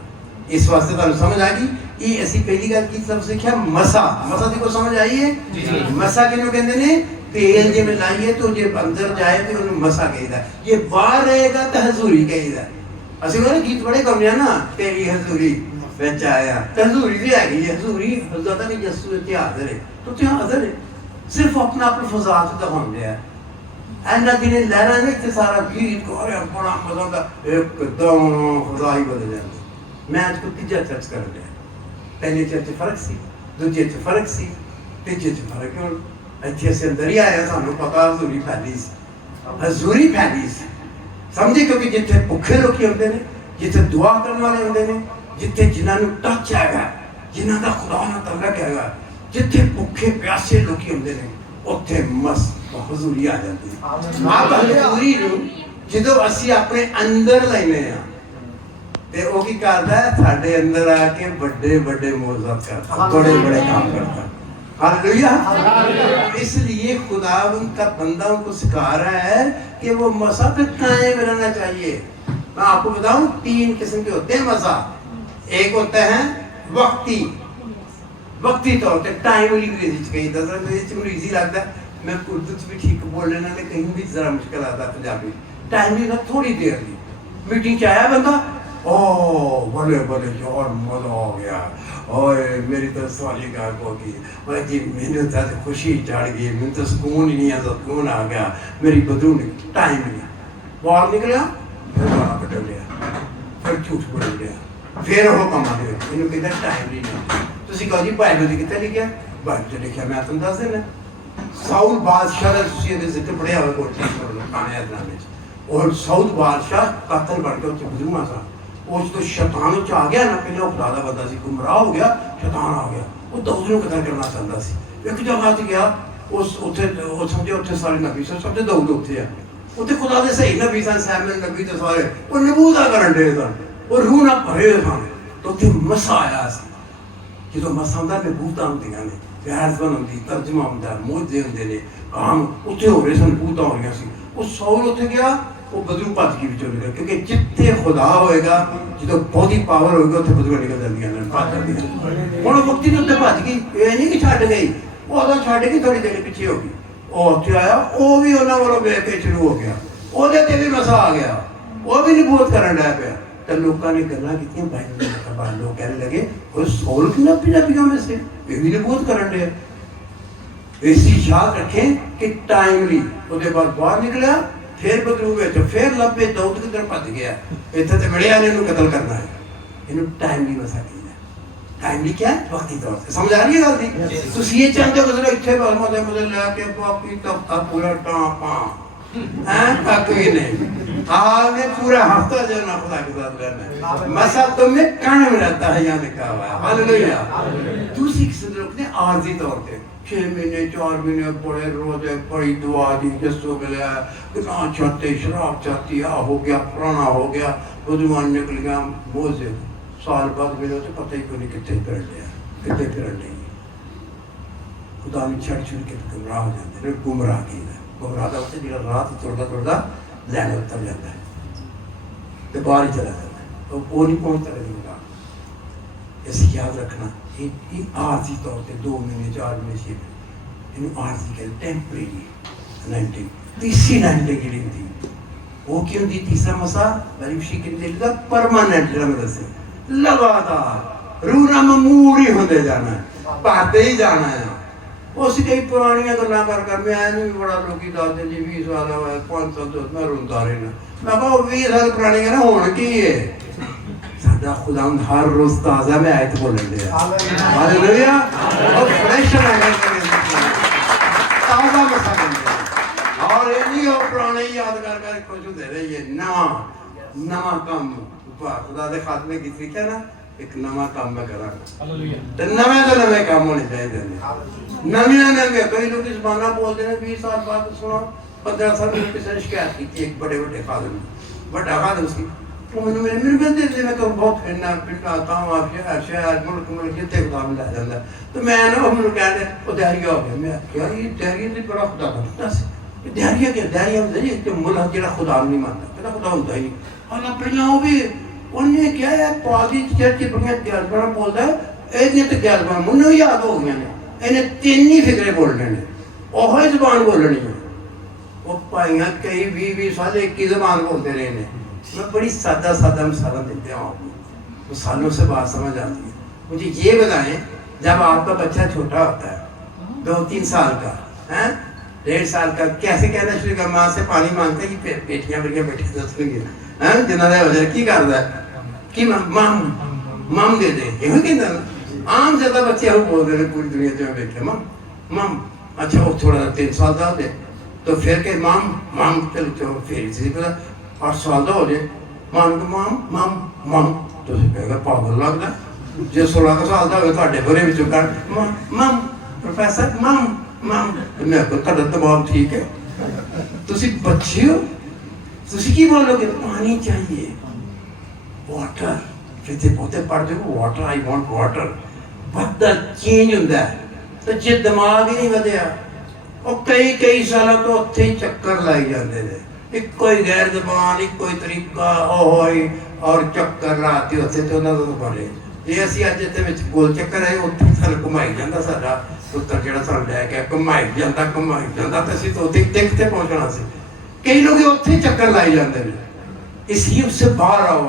इस वास्ते ਤੁਹਾਨੂੰ समझ आ गई ये ਅਸੀਂ ਪਹਿਲੀ ਗੱਲ ਕੀ ਸਭ ਸਿੱਖਿਆ ਮਸਾ ਮਸਾ ਦੀ ਕੋ ਸਮਝ ਆਈ ਹੈ ਜੀ ਮਸਾ ਕਿਹਨੂੰ ਕਹਿੰਦੇ ਨੇ तेल जे में लाइए तो जे अंदर जाए तो उन्हें मसा कहीदा ये बाहर रहेगा तो हजूरी कहीदा असि वो गीत बड़े कमरे ना तेरी हजूरी विच आया हजूरी भी हैगी हजूरी ज्यादा नहीं जस्सू ते हाजिर है तो ते हाजिर है सिर्फ अपना अपना फजात दिखाउंदे है एना दिन लहरा ने ते सारा गीत को अरे बड़ा मजा आंदा एकदम फजा ही बदल जाती मैं आज को तीजा चर्च कर लिया पहले चर्च फर्क सी दूजे च फर्क सी तीजे च फर्क है ਇੱਥੇ ਅਸੀਂ ਅੰਦਰ ਹੀ ਆਏ ਸਾਨੂੰ ਪਤਾ ਹਜ਼ੂਰੀ ਫੈਲੀ ਸੀ ਹਜ਼ੂਰੀ ਫੈਲੀ ਸੀ ਸਮਝੇ ਕਿਉਂਕਿ ਜਿੱਥੇ ਭੁੱਖੇ ਲੋਕੀ ਹੁੰਦੇ ਨੇ ਜਿੱਥੇ ਦੁਆ ਕਰਨ ਵਾਲੇ ਹੁੰਦੇ ਨੇ ਜਿੱਥੇ ਜਿਨ੍ਹਾਂ ਨੂੰ ਟੱਚ ਹੈਗਾ ਜਿਨ੍ਹਾਂ ਦਾ ਖੁਦਾ ਨਾਲ ਤਲਕ ਹੈਗਾ ਜਿੱਥੇ ਭੁੱਖੇ ਪਿਆਸੇ ਲੋਕੀ ਹੁੰਦੇ ਨੇ ਉੱਥੇ ਮਸ ਹਜ਼ੂਰੀ ਆ ਜਾਂਦੀ ਹੈ ਆਪ ਹਜ਼ੂਰੀ ਨੂੰ ਜਦੋਂ ਅਸੀਂ ਆਪਣੇ ਅੰਦਰ ਲੈਨੇ ਆ ਤੇ ਉਹ ਕੀ ਕਰਦਾ ਹੈ ਸਾਡੇ ਅੰਦਰ ਆ ਕੇ ਵੱਡੇ ਵੱਡੇ ਮੌਜੂਜ਼ਾਤ ਕਰਦਾ ਬੜੇ ਬੜੇ ਕੰਮ ਕਰਦਾ हालेलुया इसलिए खुदा उनका बंदा उनको सिखा रहा है कि वो मसा पे कायम रहना चाहिए मैं आपको बताऊं 3 किस्म के होते हैं मसा एक होता है वक्ती तौर पे टाइमली अंग्रेजी कहीं दस अंग्रेजी लगता है मैं उर्दू भी ठीक बोल लेना लेकिन कहीं भी जरा मुश्किल आता है पंजाबी टाइमली का थोड़ी देर ली मीटिंग च आया बंदा ओ बड़े बड़े यार मजा आ गया और मेरी तो सवाली गायब होगी मैं जी मैंने तो खुशी चढ़ गई मैंने तो सुकून ही नहीं आता सुकून आ गया मेरी बदरू टाइम नहीं बाहर निकलिया फिर गाना कट लिया फिर झूठ बोल लिया फिर वो कमा लिया इन्होंने कहते टाइम नहीं तुम कहो जी बाइबल से कितने लिखा बाइबल से लिखा मैं तुम दस देना साउल बादशाह का जिक्र पढ़िया हुआ कोट और साउल बादशाह कातल बन के उत्थे बदरूआ सा उस तो शैतान च आ गया ना पहले खुदा दा बंदा सी गुमराह हो गया शैतान आ गया वो दाऊद नूं कतल करना चाहता सी एक जगह ते गया उस उथे वो समझे उथे सारे नबी सब दाऊद उथे है उथे खुदा दे सही नबी सन सैमुअल नबी ते सारे वो नबूदा करन दे सन और रूह ना भरे सन तो उथे मसा आया सी जो मसा हुंदा नबूता हुंदियां ने वैज़बन हुंदी तर्जमा हुंदा मोजे हुंदे ने काम उथे हो रहे सन नबूता हो रही सी वो साउल उथे गया वो बदरू भज के विचों निकल क्योंकि जिथे खुदा होएगा जो बहुत ही पावर होएगा उत्थे बदरू निकल जांदियां ने भज जांदियां हुण वक्ती ते उत्ते भज गई ये नहीं कि छड्ड गई वो उदों छड्ड के थोड़ी देर पीछे हो गई वो उत्थे आया वो भी उन्हां वालों वेख के शुरू हो गया ओहदे ते भी मसा आ गया वो भी नबूवत करन लग पिया तो लोगों ने गल्लां कीतियां बाइबल में लिखा बाहर लोग कहने लगे और सौल की नबियों में से ये भी नबूवत करन दे ऐसी याद रखें कि टाइमली उसके बाद बाहर निकला फिर बदलू ਵਿੱਚ फिर ਲੱਭੇ ਦਾਊਦ ਕਿਧਰ ਭੱਜ ਗਿਆ ਇੱਥੇ ਤੇ ਮਿਲਿਆ ਨੇ ਇਹਨੂੰ ਕਤਲ ਕਰਨਾ ਹੈ ਇਹਨੂੰ ਟਾਈਮਲੀ ਮਸਾ ਕੀਤਾ ਟਾਈਮਲੀ क्या वक्ती तौर से समझ आ रही है गल दी ਤੁਸੀਂ ਇਹ ਚਾਹੁੰਦੇ ਹੋ ਕਿ ਇੱਥੇ ਮਜ਼ੇ ਲੈ ਕੇ ਬਾਕੀ ਤਖਤਾ ਪੂਰਾ ਟਾਪਾਂ कख भी नहीं। आपने पूरा हफ्ता जो ना खुदा के साथ रहना है, मसा तुम्हें कायम रहता है, यहाँ लिखा हुआ है। हालेलुया। दूसरी किस्म लोग ने आर्जी तौर पे 6 महीने 4 महीने पढ़े, रोजे पढ़ी, दुआ दी, जस्सो मिला, गुनाह चाहते, शराब चाहती, आ हो गया, पुराना हो गया, बुजुर्ग निकल गया, मोजे साल बाद मिले तो पता ही को नहीं कितने फिर लिया, कितने फिर नहीं। खुदा ने छड़ छड़ के गुमराह हो जाते हैं। गुमराह किया, गुमराह का उससे जो रात तुरदा तुरदा लैने उतर जाता है तो बाहर ही चला जाता है, तो वो नहीं पहुँचता कभी गुमराह। ऐसे याद रखना, ये आर्जी तौर पर 2 महीने 4 महीने 6 महीने इन आर्जी के टेम्परेरी 90 तीसरी 90 की थी वो क्यों थी? तीसरा मसा बरीशी की दिल परमानेंट रंग से लगातार रूना ममूरी होते जाना है, पाते ही जाना है। उस कई पुरानियां गल्लां कर मैं भी बड़ा लोग दसते जी 20 साल होया 5 साल तो मैं रोंदा रहना। मैं कहा 20 साल पुरानी कहना हुण की है? साडा खुदा हर रोज ताजा में आयत बोलन दे। हालेलुया। और फ्रेश है ताजा मसा बन और ये नहीं हो पुराने याद कर खुश होते रहिए। नवा काम खुदा दे खातमे की सीखा ना, एक नवा काम मैं करा तो नवे काम होने चाहिए। नवे कई लोग इस बाना बोलते हैं 20 साल बाद सुनो 15 साल में किसी ने शिकायत की थी एक बड़े खादम बड़ा खादम उसकी मेरे मिलते मैं बहुत फिरना पिंड आता हूँ आप शहर मुल्क जितने खुदा मिला जाता है तो मैं ना उन्होंने कह रहे वो धैर्य हो गया। मैं यार ये धैर्य से बड़ा खुदा बनता है। धैर्य क्या धैर्य होता है जो मुल्क जो खुदा नहीं मानता पहला खुदा होता ही और पहला वो भी उन्हें क्या है पादी चर्च बड़िया ग्यारह बोलता है ये तो 11 मुन्ने याद हो गया ने इन्हें 3 ही फिक्रे बोलने ने ओह जबान बोलनी है। वो भाइयां कई 20 साल एक ही जबान बोलते रहे ने। मैं बड़ी सादा मिसाल देते हूँ आपको, तो सालों से बात समझ आती है। मुझे ये बताएं जब आपका बच्चा छोटा होता है 2-3 साल का है 1.5 साल का कैसे कहना शुरू कर माँ से पानी मांगते कि पेटियां बढ़िया बैठे दस जिन्होंने वजह की करता है कि मम दे दे ये कहता आम ज्यादा बच्चे हम बोलते हैं पूरी दुनिया में बैठे मम अच्छा वो थोड़ा 3 साल का हो जाए तो फिर के मम चलो फिर से 8 साल का हो जाए मान को मम तो कहेगा पागल लगता जो 16 साल का हो बुरे भी चुका मम प्रोफेसर मम मैं को ਤੁਹਾਡਾ ਦਿਮਾਗ ठीक है ਤੁਸੀਂ ਬੱਚੇ ਹੋ ਤੁਸੀਂ ਕੀ ਬੋਲੋਗੇ ਪਾਣੀ चाहिए वाटर फिर ते पोते पढ़ते हो वाटर आई वांट वाटर बड़ा चेंज होता है तो जे दिमाग ही नहीं ਵਧਿਆ ਉਹ कई सालों तो ਉੱਥੇ ही चक्कर लाई जाते हैं एक कोई गैर जबान एक कोई तरीका ओए और चक्कर लाते ਉੱਥੇ ਤੇ ਉਹਨਾਂ ਤੋਂ ਬਾਰੇ ਇਹ ਅਸੀਂ ਅੱਜ ਇੱਥੇ ਵਿੱਚ ਗੋਲ ਚੱਕਰ ਹੈ ਉੱਥੇ ਸਾਨੂੰ ਘੁਮਾਈ ਜਾਂਦਾ ਸਾਡਾ ਪੁੱਤਰ ਜਿਹੜਾ ਸਾਨੂੰ ਲੈ ਕੇ ਘੁਮਾਈ ਜਾਂਦਾ ਤੇ ਅਸੀਂ ਤੋਂ ਟਿਕ ਤੇ ਪਹੁੰਚਣਾ ਸੀ ਕਈ ਲੋਕ ਉੱਥੇ ਚੱਕਰ ਲਾਈ ਜਾਂਦੇ ਨੇ इसलिए उससे बाहर आओ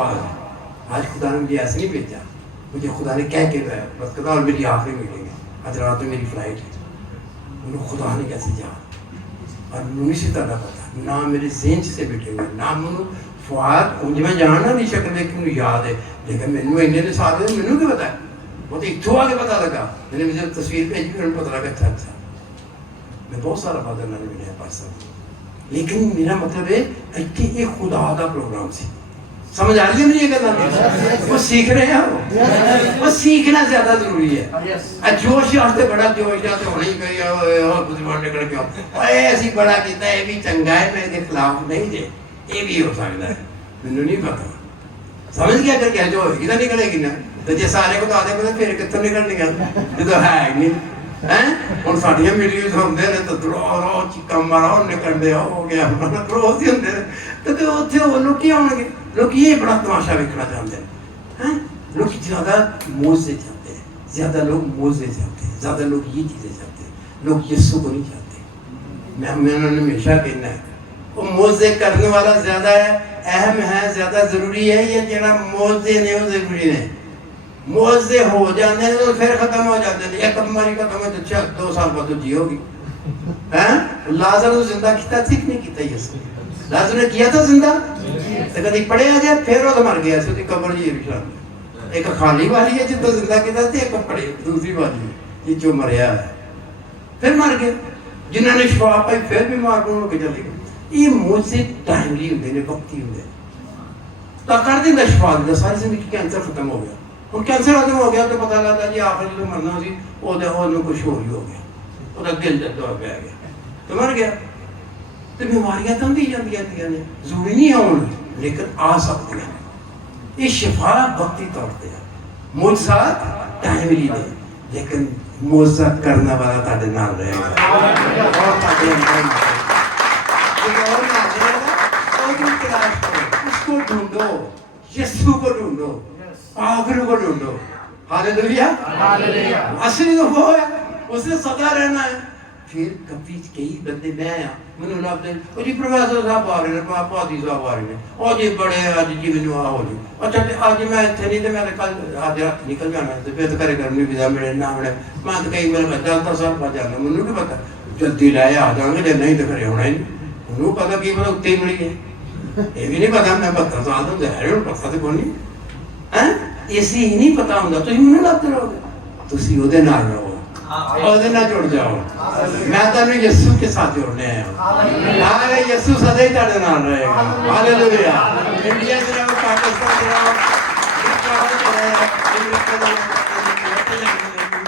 आज खुदा ने मुझे ऐसे नहीं भेजा मुझे खुदा ने कह के गया बस खुदा और मेरी आखिरी मीटिंग है आज रात में मेरी फ्लाइट है उन्होंने खुदा ने कैसे जा और मुझे से ज़्यादा पता ना मेरे जेंच से बैठे हुए ना मैंने फवाद मुझे मैं जानना नहीं शक्ल देख मुझे याद है लेकिन मैंने इन्ने साल हुए मैंने क्या पता है वो तो इतों आगे पता लगा मैंने मुझे तस्वीर भेजी फिर पता लगा अच्छा मैं बहुत सारा फादर ने मिले पाकिस्तान लेकिन मेरा मतलब है कि ये खुदा का प्रोग्राम सी समझ आ रही है मेरी ये गल वो सीख रहे हैं वो सीखना ज्यादा जरूरी है जोश वास्ते बड़ा जोश या तो होना ही गई और बुजुर्ग निकल के ऐसी बड़ा किया ये भी चंगा है मैं इसके खिलाफ नहीं जे ये भी हो सकता है मैंने नहीं पता समझ गया अगर क्या जो होगी तो निकलेगी ना तो जे सारे को तो आते फिर कितों निकलनी जो है नहीं हैं ਹੁਣ ਸਾਡੀਆਂ ਮੀਟਿੰਗਸ ਹੁੰਦੇ ਨੇ ਤਾਂ ਰੋ ਚੀਕਾਂ ਮਾਰੋ ਨਿਕਲਦੇ ਹੋ ਗਿਆ ਉਹਨਾਂ ਰੋਜ਼ ਹੀ ਹੁੰਦੇ ਨੇ ਤੇ ਉੱਥੇ ਉਹ ਲੋਕੀ ਆਉਣਗੇ ਲੋਕੀ ਇਹ ਬੜਾ ਤਮਾਸ਼ਾ ਵੇਖਣਾ ਚਾਹੁੰਦੇ ਨੇ हैं लोग ज़्यादा मौज से चाहते हैं ज़्यादा लोग मौज से चाहते हैं ज़्यादा लोग ये चीज़ें चाहते हैं लोग यीशु को नहीं चाहते मैंने हमेशा कहना है वो मौज करने वाला ज़्यादा अहम है ज़्यादा ज़रूरी है या जरा मौज नहीं वो ज़रूरी नहीं मौजे हो जाते हैं तो फिर खत्म हो जाते हैं एक बीमारी खत्म हो तो 2 साल बाद तो जियोगी हैं लाजर तो जिंदा किया ठीक नहीं किया यीशु लाजर ने किया था जिंदा तो कभी पड़े आ गया फिर वो मर गया उसकी कब्र जी विशाल एक खाली वाली है जितना जिंदा किया था एक पड़े दूसरी वाली ये जो मरिया है फिर मर गया जिन्होंने शफा पाई फिर बीमार हो के चले गए یہ موجزے ٹائملی ہوتے ہیں، وقتی ہوتے ہیں. تو کر دینا شفا دینا. ساری زندگی کینسر ختم ہو گیا. ہوں کینسر ختم ہو گیا تو پتا لگتا جی آخر جو مرنا سی وہ کچھ ہو ہی ہو گیا، وہ دل درد ہو پہ گیا تو مر گیا. تو بیماریاں تو دی جاتی ہیں، ضروری نہیں آن لیکن آ سکتی ہیں. یہ شفا وقتی طور پہ ہے، معجزات ٹائملی نے، لیکن معجزہ کرنے والا تھوڑے نال رہے گا اور تھوڑے اندر اور نہ رہے گا. اور تلاش کرو، اس کو ڈھونڈو، یسوع کو ڈھونڈو، آخر کو ڈھونڈو. ہاللیلویا. اصلی تو وہ ہے، اس نے سدا رہنا ہے. پھر کبھی کئی بندے میں آیا میں لگتے وہ جی پروفیسر صاحب آ رہے ہیں، پادری صاحب آ رہے ہیں، اور جی بڑے اج جی مینوں آ ہو جی اچھا اج میں اتنے نہیں تو میں کل آج رات نکل جانا تو پھر گھر گرمی ویزا ملے نہ ملے میں تو کئی بار دس سال بعد جانا. مجھے نہیں پتا جلدی لے آ جاؤں گے جب نہیں تو گھر ہونا ہی نہیں. انہوں پتا کی پتا اتنے ملی ہے، یہ بھی نہیں پتا. میں 72 سال تو ظاہر ہے پتا تو کون نہیں اسی ہی نہیں پتا ہوں. تھی منہ لگتے رہو گے، تھی وہ رہو جڑ جاؤ. میں تمہیں یسوع کے ساتھ جوڑنے آیا ہوں. یسوع سدا ہی تھوڑے نال رہے گا. ہاللیلویا. انڈیا سے رہو، پاکستان سے رہو،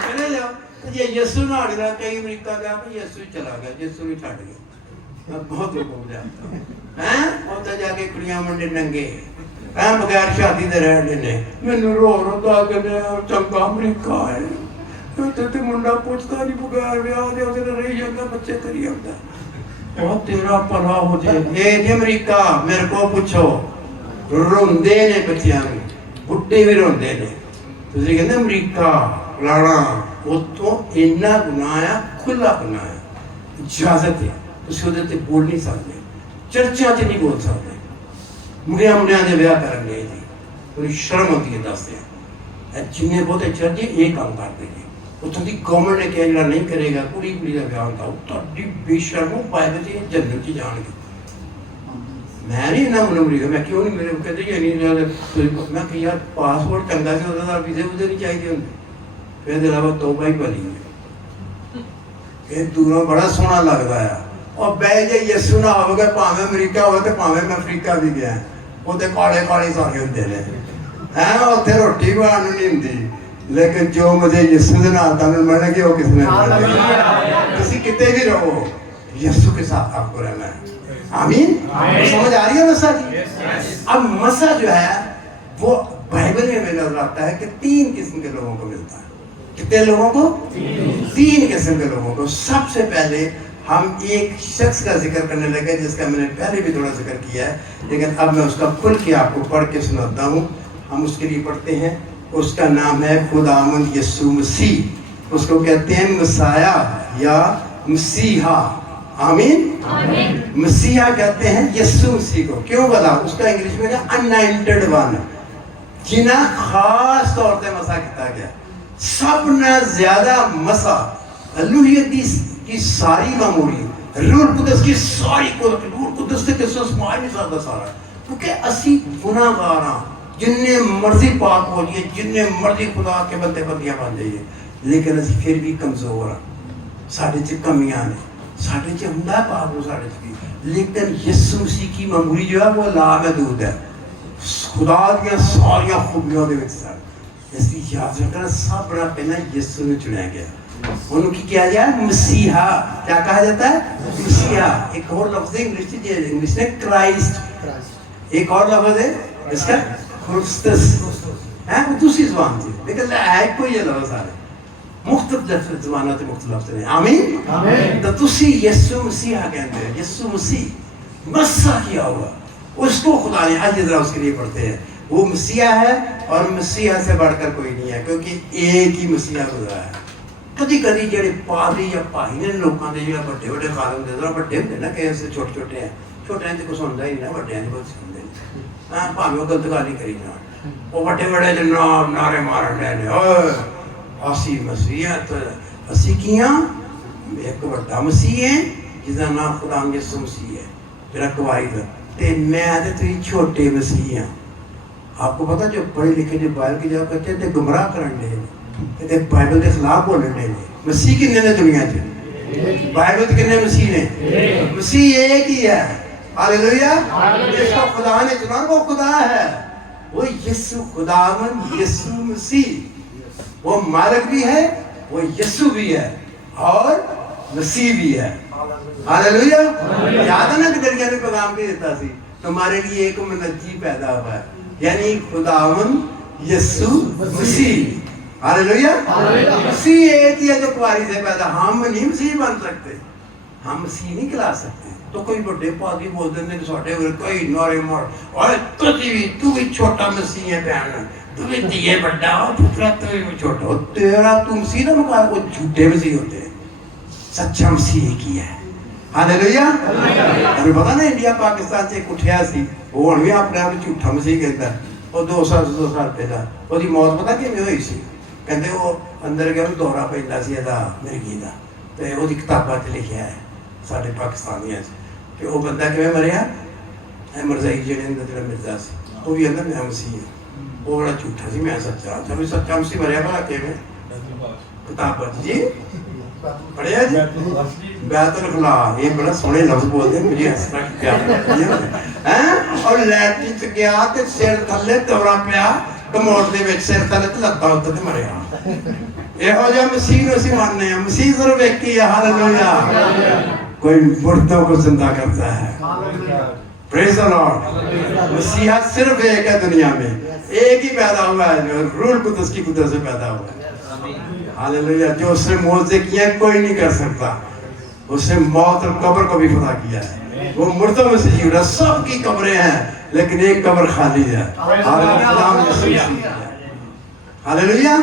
چلے جاؤ. یہ یسوع نال رہا. کئی امریکہ گیا تو یسوع چلا گیا، یسوع بھی چھڈ گیا. میں بہت حکم جاتا اتنے جا کے کڑیاں منڈے ننگے بغیر شادی دے رہنے نے. مینوں رو رو دا کے چنگا امریکہ ہے تے منڈا پوچھتا نہیں بغیر ویاہ دے اوتے رہی جاندا بچے کری آندا. او تیرا بھلا ہو جائے. اے امریکہ میرے کو پوچھو روندے نے بچیاں بھی، بڈھے بھی روندے نے. تسی کہندے امریکہ لانا اتوں اینا گناہ ہے، کھلا گناہ ہے، اجازت ہے. تسی اودے تے بول نہیں سکتے، چرچا تے نہیں بول سکتے. مڑیاں دے ویاہ کرن گئے جی، انہیں شرم ہوتی ہے دس دیں جنہیں بہتے چرچے یہ کام کر دیں گے. اتوں کی گورنمنٹ نے کہا جڑا نہیں کرے گا کڑی کا ویاہ ہوتا وہ بے شرم پائے سے جنت چ جان گے. میں نہیں انہیں منمری میں کیوں نہیں میرے کہتے یہ نہیں. میں کہ یار پاسپورٹ چنگا سے ہوتا تھا، ویزے ویزے نہیں چاہیے ہوں. پھر علاوہ توبہ ہی بھلی ہے. یہ دوروں بڑا سونا لگتا ہے. اور بہ جائے یسوع نہ ہو گئے پاویں امریکہ ہو تو پاویں میں افریقہ بھی گیا وہ کالے کالے سارے ہوتے ہیں اتنے روٹی بنانا نہیں ہوتی. لیکن جو مجھے یسوع کے نال تعلق ملنے کی وہ کس نے کسی کتے بھی رہو یسوع کے ساتھ آپ کو رہنا ہے. آمین. سمجھ آ رہی ہے مسا جی؟ اب مسا جو ہے وہ بائبل میں نظر آتا ہے کہ 3 قسم کے لوگوں کو ملتا ہے. کتنے لوگوں کو؟ 3 قسم کے لوگوں کو. سب سے پہلے ہم ایک شخص کا ذکر کرنے لگے جس کا میں نے پہلے بھی تھوڑا ذکر کیا ہے، لیکن اب میں اس کا کھل کے آپ کو پڑھ کے سناتا ہوں. ہم اس کے لیے پڑھتے ہیں. اس کا نام ہے خداوند یسوع مسیح. اس کو کہتے ہیں مسیح یا مسیحا. آمین. مسیحا کہتے ہیں یسوع مسیح کو. کیوں بتا؟ اس کا انگلش میں کہا انائنٹڈ ون، جنہیں خاص طور پہ مسا کیا گیا. سب نے زیادہ مسا الوہیت کی ساری معمولی روح القدس کی ساری قدرت، روح القدس سے کس اسماعیل نہیں سکتا سارا. کیونکہ اسی گناہ گار ہاں، جننے مرضی پاک ہو جائے، جننے مرضی خدا کے بندے بندیاں بن جائیے، لیکن اسی پھر بھی کمزور ہاں. ساڑھے چھ کمیاں نے، ساڑھے چھ ہمدہ پاک ہو ساڑھے چھ کی. لیکن یسوع مسیح کی معمولی جو ہے وہ لامحدود ہے. خدا دیا ساریاں خوبیوں دے وچ سن. اس کی یاد رکھنا سب بڑا پہلا یسوع نے چنیا گیا. انہوں کی کیا جائے مسیحا. کیا کہا جاتا ہے؟ مسیحا. ایک اور لفظ ہے انگلش میں کرائسٹ. ایک اور لفظ ہے اس کا کرسٹس ہے، وہ دوسری زبان تھی لیکن ہے کوئی یہ لفظ سارے مختلف زبانوں سے مختلف ہیں. آمین. تو تسی یسوع مسیحا کہتے ہیں. یسوع مسیح مسا کیا ہوا اس کو خدا نے. آج ذرا اس کے لیے پڑھتے ہیں. وہ مسیحا ہے اور مسیحا سے بڑھ کر کوئی نہیں ہے، کیونکہ ایک ہی مسیحا گزرا ہے. کدی کدی جڑے پادری یا بھائی نے لوگوں کے جڑے بڑے بڑے خادم دے ذرا بڑے ہوندے نا کہ ایسے چھوٹے چھوٹے ہیں، چھوٹے تے کچھ ہوندا ہی نہیں، بڑے نے بہت سنتے ہیں. ہاں بھاویں غلط گالی کری جان، وہ بڑے بڑے جناب نعرے مارن دے نے اوئے اسی مسیحیت اسی کیاں ایک بڑا مسیح ہے جس دا نام خدا یسوع مسیح ہے جڑا کواری دا. تے میں تے تسی چھوٹے مسیح ہاں. آپ کو پتہ جو پڑھے لکھے جو بائبل کی جگہ کہتے ہیں تے گمراہ کرن دے تے بائبل کے خلاف بولنے دے. مسیح کتنے نے دنیا چ؟ بائبل کتنے مسیح نے؟ مسیح ایک ہی ہے. हालेलुया। जिसको खुदा ने चुना वो खुदा है, वो यीशु खुदावन यीशु मसीह, वो मालिक भी है, वो यीशु भी है और मसीह भी है। हालेलुया। याद है ना कि दरिया ने पैगाम भी देता सी, तुम्हारे लिए एक मुनज्जी पैदा हुआ है, यानी खुदावन यीशु मसीह। हालेलुया। मसीह एक ही है जो कुआरी से पैदा, हम नहीं मसीह बन सकते, हम मसीह नहीं खिला सकते। तो कोई बड़े पादी बोल देंगे साढ़े कई नारे मार, और तू भी छोटा मसीह है बहन, तू भी दिए बड़ा हो, पुत्रा तू भी छोटा हो, तेरा तू मसीह ना मुकाबला, वो झूठे मसीह होते हैं, सच्चा मसीह एक ही है। हालेलुया। हमें पता ना इंडिया पाकिस्तान से उठिया सी, वो हुण भी अपने आप झूठा मसीह कहता, वो 2 साल पहला ਉਹਦੀ मौत पता किवें होई सी, कहते वो अंदर गया दौरा पैंदा सी ਇਹਦਾ ਮਿਰਗੀ ਦਾ, ਤੇ ਉਹਦੀ ਕਿਤਾਬਾਂ 'ਚ ਲਿਖਿਆ ਹੈ ਸਾਡੇ ਪਾਕਿਸਤਾਨੀਆਂ 'ਚ ਕਿ ਉਹ ਬੰਦਾ ਕਿਵੇਂ ਮਰਿਆ। ਮਰਜ਼ਾਈ ਜਿਹੜਾ ਮਿਰਜ਼ਾ ਸੀ, ਉਹ ਵੀ ਕਹਿੰਦਾ ਮੈਂ ਮਸੀਹ ਹਾਂ, ਉਹ ਬੜਾ ਝੂਠਾ ਸੀ, ਮੈਂ ਸੱਚਾ। ਜਦ ਵੀ ਸੱਚਾ ਮਸੀਹ ਮਰਿਆ ਭਲਾ ਕਿਵੇਂ, ਕਿਤਾਬਾਂ 'ਚ ਜੀ पढ़िया जी, बैतुल खला, ये बड़ा सोहने लफ्ज बोलते हैं, मुझे हंस रहा क्या हैं। और लैट्रिन च गया ते सिर थल्ले दौरा पिया, कमोड दे विच सिर थल्ले ते लत्तां उत्ते ते मरिया। इहो जिहा मसीह नूं असीं मानने आ, मसीह सिर्फ एक ही है। हालेलुया। कोई मुर्दों को जिंदा करता है, प्रेज़ द लॉर्ड। मसीहा सिर्फ एक है दुनिया में, एक ही पैदा हुआ है जो रूह कुद्दूस की कुदरत से पैदा हुआ है। हालेलुया। जो उसने मोज़े किया है कोई नहीं कर सकता, उसने मौत और कब्र को भी फना किया है, वो मुर्दों में से जी उठा। सबकी कब्रें हैं लेकिन एक कब्र खाली है। हालेलुया।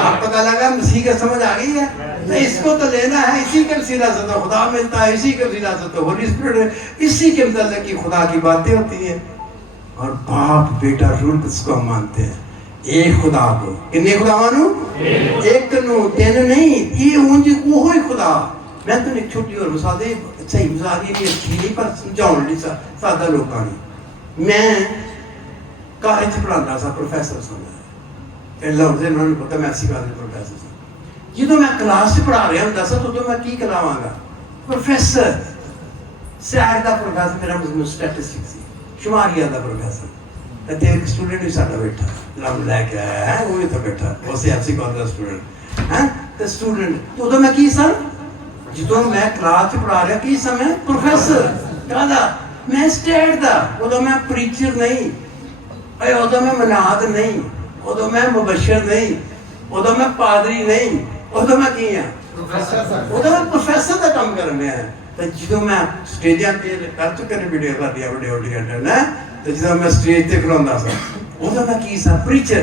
आप पता लगा मसीह का समझ आ गई है, तो इसको तो लेना है, इसी के वसीला से तो खुदा मिलता है, इसी के वसीला से तो होली स्पिरिट, इसी के मतलब की खुदा की बातें होती हैं। और बाप बेटा रूह किसको हम मानते हैं, एक खुदा को। किन्ने खुदा मानू, एक नु तीन नहीं, ये उंज वो ही खुदा। मैं तो एक छोटी और मिसाल दे, सही मिसाल ये अच्छी नहीं पर समझाने ਲਈ ਸਾਦਾ ਲੋਕਾਂ ਨੂੰ। ਮੈਂ ਕਾਲਜ ਪੜ੍ਹਾਉਂਦਾ ਸਾਂ, ਪ੍ਰੋਫੈਸਰ ਸਾਂ, ਤੇ ਲਫ਼ਜ਼ ਇਹਨਾਂ ਨੂੰ ਪਤਾ ਮੈਂ ਸਿਖਾ ਦੇ ਪ੍ਰੋਫੈਸਰ ਸਾਂ। ਜਦੋਂ ਮੈਂ ਕਲਾਸ 'ਚ ਪੜ੍ਹਾ ਰਿਹਾ ਹੁੰਦਾ ਸਾਂ ਉਦੋਂ ਮੈਂ ਕੀ ਕਰਾਵਾਂਗਾ, ਪ੍ਰੋਫੈਸਰ ਸੈਰ ਦਾ ਪ੍ਰੋਫੈਸਰ, ਮੇਰਾ ਮਜ਼ਮੂਨ ਸਟੈਟਿਸਟਿਕਸ ਸੀ, शुमारिया ਦਾ ਪ੍ਰੋਫੈਸਰ। ਤੇ ਇੱਕ ਸਟੂਡੈਂਟ ਵੀ ਸਾਡਾ ਬੈਠਾ ਲੰਮ ਲੈ ਕੇ ਆਇਆ ਹੈ, ਉਹ ਵੀ ਤਾਂ ਬੈਠਾ, ਉਹ ਸੀਐਫਸੀ ਕਾਲਜ ਦਾ ਸਟੂਡੈਂਟ ਹੈ। ਤੇ ਸਟੂਡੈਂਟ ਉਦੋਂ ਮੈਂ ਕੀ ਸਾਂ, ਜਦੋਂ ਮੈਂ ਕਲਾਸ 'ਚ ਪੜ੍ਹਾ ਰਿਹਾ ਕੀ ਸਾਂ, ਮੈਂ ਪ੍ਰੋਫੈਸਰ ਕਾਹਦਾ, ਮੈਂ ਸਟੇਟ ਦਾ। ਉਦੋਂ ਮੈਂ ਪ੍ਰੀਚਰ ਨਹੀਂ, ਉਦੋਂ ਮੈਂ ਮਨਾਦ ਨਹੀਂ, ਉਦੋਂ ਮੈਂ ਮੁਬਸ਼ਰ ਨਹੀਂ, ਉਦੋਂ ਮੈਂ ਪਾਦਰੀ ਨਹੀਂ, ਉਦੋਂ ਮੈਂ ਕੀ ਹਾਂ, ਉਦੋਂ ਮੈਂ ਪ੍ਰੋਫੈਸਰ ਦਾ ਕੰਮ ਕਰ ਰਿਹਾ। ਤੇ ਜਦੋਂ ਮੈਂ ਸਟੇਜਾਂ 'ਤੇ ਕਰ ਚੁੱਕੇ ਨੇ ਵੀਡੀਓ ਕਰਦੀਆਂ ਵੱਡੀਆਂ ਨਾ, ਤੇ ਜਦੋਂ ਮੈਂ ਸਟੇਜ 'ਤੇ ਖਲੋਂਦਾ ਸਾਂ ਉਦੋਂ ਮੈਂ ਕੀ ਸਾਂ, ਪ੍ਰੀਚਰ,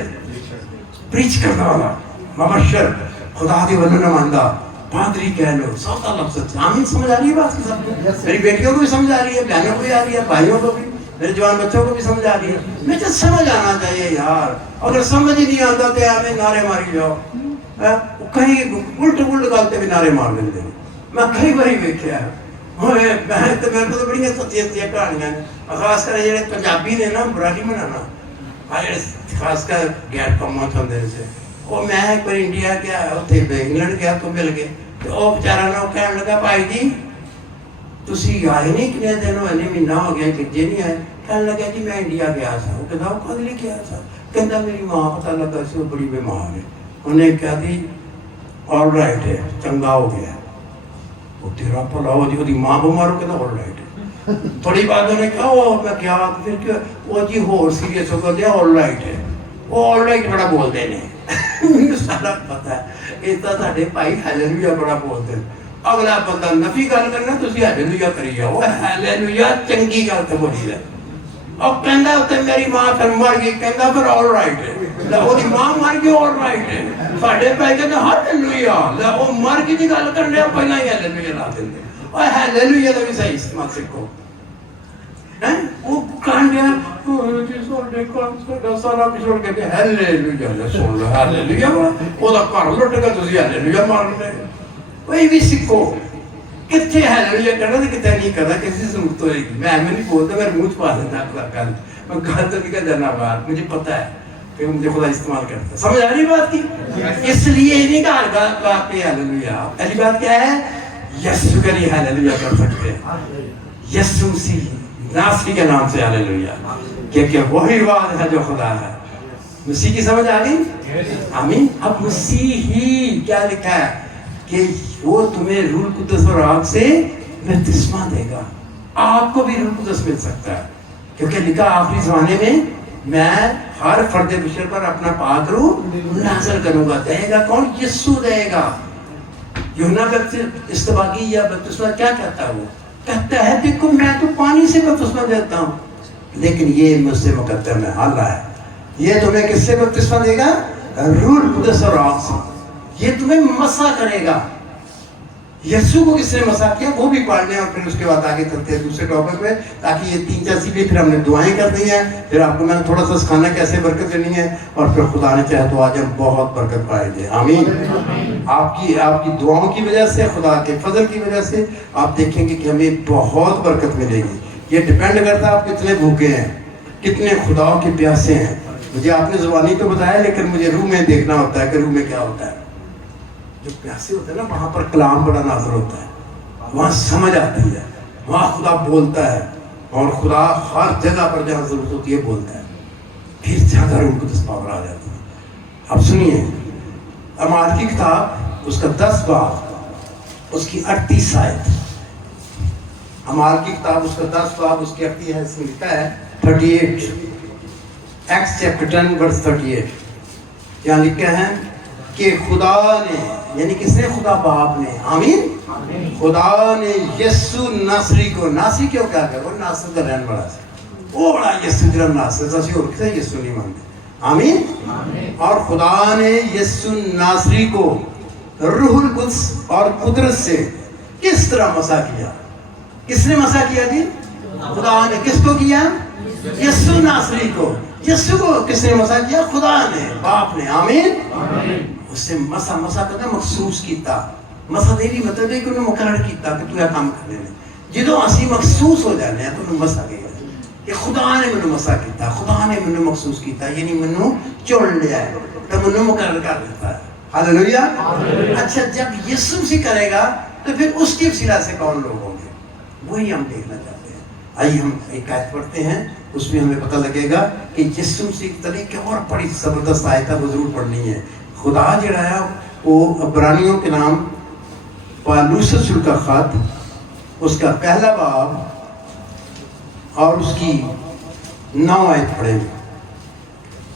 ਪ੍ਰੀਚ ਕਰਨ ਵਾਲਾ, ਮੁਬਸ਼ਰ, खुदा के वल्लों न मानदा, पादरी कह लो, सौदा लफ्ज़। आमीन। समझ आ रही है बात की सबको? मेरी बेटियों को भी समझ आ रही है, बहनों को भी आ रही है, भाइयों को भी, मेरे जवान बच्चों को भी समझ आ रही है। मुझे समझ आना चाहिए यार, अगर समझ ही नहीं आता तो हमें नारे मारी जाओ, कहीं उल्ट गलते भी नारे मार देते। मैं कई बार वेख्या मेरे को तो बड़िया सच्चियां कहानियां, खासकर जो पंजाबी ने ना बुरा नहीं मनाना, खासकर गैर कमां चाहते से। और मैं एक बार इंडिया गया, उत्थे इंग्लैंड गया तो मिल गए, तो वो बेचारा ना कह लगा भाई जी तुसी आए नहीं, कितने दिन होए, महीना हो गया कि जे नहीं आए। कह लगा जी मैं इंडिया गया था। वो कहता वो कद लिए गया था, कहता मेरी माँ पता लगा सी वो बड़ी बीमार है, उन्हें कहा थी ऑल राइट है, चंगा हो गया। वो तेरा भला हो जी, वो माँ बीमार हो, कहता ऑल राइट है। थोड़ी बात उन्हें कहा वो मैं क्या फिर क्या वो जी होर सीरियस हो गया, ऑल राइट है। वो ऑल राइट बड़ा बोलते हैं, ਮੈਨੂੰ ਸਾਰਾ ਪਤਾ ਹੈ। ਇਸ ਤਾਂ ਸਾਡੇ ਭਾਈ ਹਾਲੇਲੂਇਆ ਬੜਾ ਬੋਲਦੇ ਨੇ। ਅਗਲਾ ਬੰਦਾ ਨਫੀ ਗੱਲ ਕਰਨਾ, ਤੁਸੀਂ ਹਾਲੇਲੂਇਆ ਕਰੀ ਜਾਓ। ਹਾਲੇਲੂਇਆ ਚੰਗੀ ਗੱਲ ਤੇ ਬੋਲੀ ਹੈ। ਉਹ ਕਹਿੰਦਾ ਉੱਤੇ ਮੇਰੀ ਮਾਂ ਫਿਰ ਮਰ ਗਈ, ਕਹਿੰਦਾ ਫਿਰ ਆਲ ਰਾਈਟ ਹੈ। ਲੈ ਉਹਦੀ ਮਾਂ ਮਰ ਗਈ, ਆਲ ਰਾਈਟ ਹੈ। ਸਾਡੇ ਭਾਈ ਕਹਿੰਦੇ ਹਾਲੇਲੂਇਆ, ਲੈ ਉਹ ਮਰ ਗਈ ਦੀ ਗੱਲ ਕਰਨ ਡਿਆ, ਪਹਿਲਾਂ ਹੀ ਹਾਲੇਲੂਇਆ ਲਾ ਦਿੰਦੇ। ਉਹ ਹਾਲੇਲੂਇਆ ਦਾ ਵੀ ਸਹੀ ਇਸਤੇਮਾਲ ਸਿੱਖੋ। वो कांडिया सारा पिछड़ के हालेलुया सुन लो, हालेलुया ओदा घर लुट गया, तुसी हालेलुया मार रहे हो। वही भी सीखो कितने हालेलुया करना तो कितने नहीं करना, किसी जरूरत होगी। मैं नहीं बोलता, मैं मुंह पा देता गल, मैं गल तो निकल जाना बाहर, मुझे पता है कि मुझे खुदा इस्तेमाल करता है। समझ आ रही बात की? इसलिए नहीं कहा हालेलुया। पहली बात क्या है, यीशु का नहीं हालेलुया कर सकते, यीशु मसीह नासरी के नाम से, हालेलुया। क्योंकि वही बात है जो खुदा है। मसीह की समझ आ गई? आमीन। अब मसीह ही क्या लिखा है कि वो तुम्हें रूह कुद्दस और आग से बपतिस्मा देगा। आपको भी रूह कुद्दस मिल सकता है, क्योंकि लिखा आखिरी जमाने में मैं हर फर्द बशर पर अपना पाक रूह नाज़िल करूंगा। देगा कौन? यीशु देगा। यूहन्ना इस्तबागी या बपतिस्मा क्या कहता है? वो कहता है देखो मैं तो पानी से बपतिस्मा देता हूँ, लेकिन ये मुझसे मुकद्दम है, अल्लाह है, ये तुम्हें किससे बपतिस्मा देगा? रूह कुद्दस और आग से। ये तुम्हें मसा करेगा। यीशु को किसने मसा किया वो भी पढ़ लें, और फिर उसके बाद आगे चलते हैं दूसरे टॉपिक में, ताकि ये 3-4 चीजें फिर हमने दुआएं कर दी हैं, फिर आपको मैंने थोड़ा सा सिखाना कैसे बरकत लेनी है, और फिर खुदा ने चाहे तो आज हम बहुत बरकत पाएंगे। आमीन। आपकी दुआओं की वजह से, खुदा के फजल की वजह से आप देखेंगे कि हमें बहुत बरकत मिलेगी। ये डिपेंड करता है आप कितने भूखे हैं, कितने खुदाओं के प्यासे हैं। मुझे आपने जुबानी तो बताया, लेकिन मुझे रूह में देखना होता है कि रूह में क्या होता है। जो प्यासे होते हैं ना, वहाँ पर कलाम बड़ा नाज़िल होता है, वहाँ समझ आती है, वहाँ खुदा बोलता है, और खुदा हर जगह पर जहाँ जरूरत होती है बोलता है, फिर ज़्यादा रूह कुद्दस पावर आ जाती है। अब सुनिए, अमाल की किताब उसका 10 बाब उसकी 38 आयत, अमाल की किताब उसका 10 बाब उसकी 38 है, इसमें लिखा है 38, एक्स चैप्टर 10 वर्स 38, यहाँ लिखा है कि खुदा ने, यानी किसने? खुदा बाप ने, आमीन। खुदा ने यीशु नासरी को, नासरी क्यों क्या है? वो नासर का रहने वाला से, वो बड़ा यीशु जरा नासर जैसे और किसे यीशु नहीं मानते, आमीन। और खुदा ने यीशु नासरी को रूहुल कुद्स और कुदरत से किस तरह मसा किया? किसने मसा किया जी? खुदा ने। किसको किया? यीशु नासरी को। यीशु को किसने मसा किया? खुदा ने, बाप ने, आमीन। उससे मसा करना मखसूस किया। मसा देवी मतलब है कि उन्हें मुकर्रर किया कि तू यह काम कर लेने। जिदों असी मखसूस हो जाने हैं तो उन्हें मसा गया कि खुदा ने मैंने मसा किया, खुदा ने मैंने मखसूस किया, यानी मैंने चुन लिया है, तो मैंने मुकर्रर कर देता है। हालेलुया। अच्छा, जब यीशु से करेगा तो फिर उसके वसीला से कौन लोग होंगे? वही हम देखना चाहते हैं। आइए हम एक आयत पढ़ते हैं, उसमें हमें पता लगेगा कि यीशु से तरीके और बड़ी जबरदस्त आयत है, वो जरूर पढ़नी है। खुदा जड़ा है वो अब्रानियों के नाम पालूस का खत उसका 1 बाब और उसकी 9 आयत पढ़ेंगे।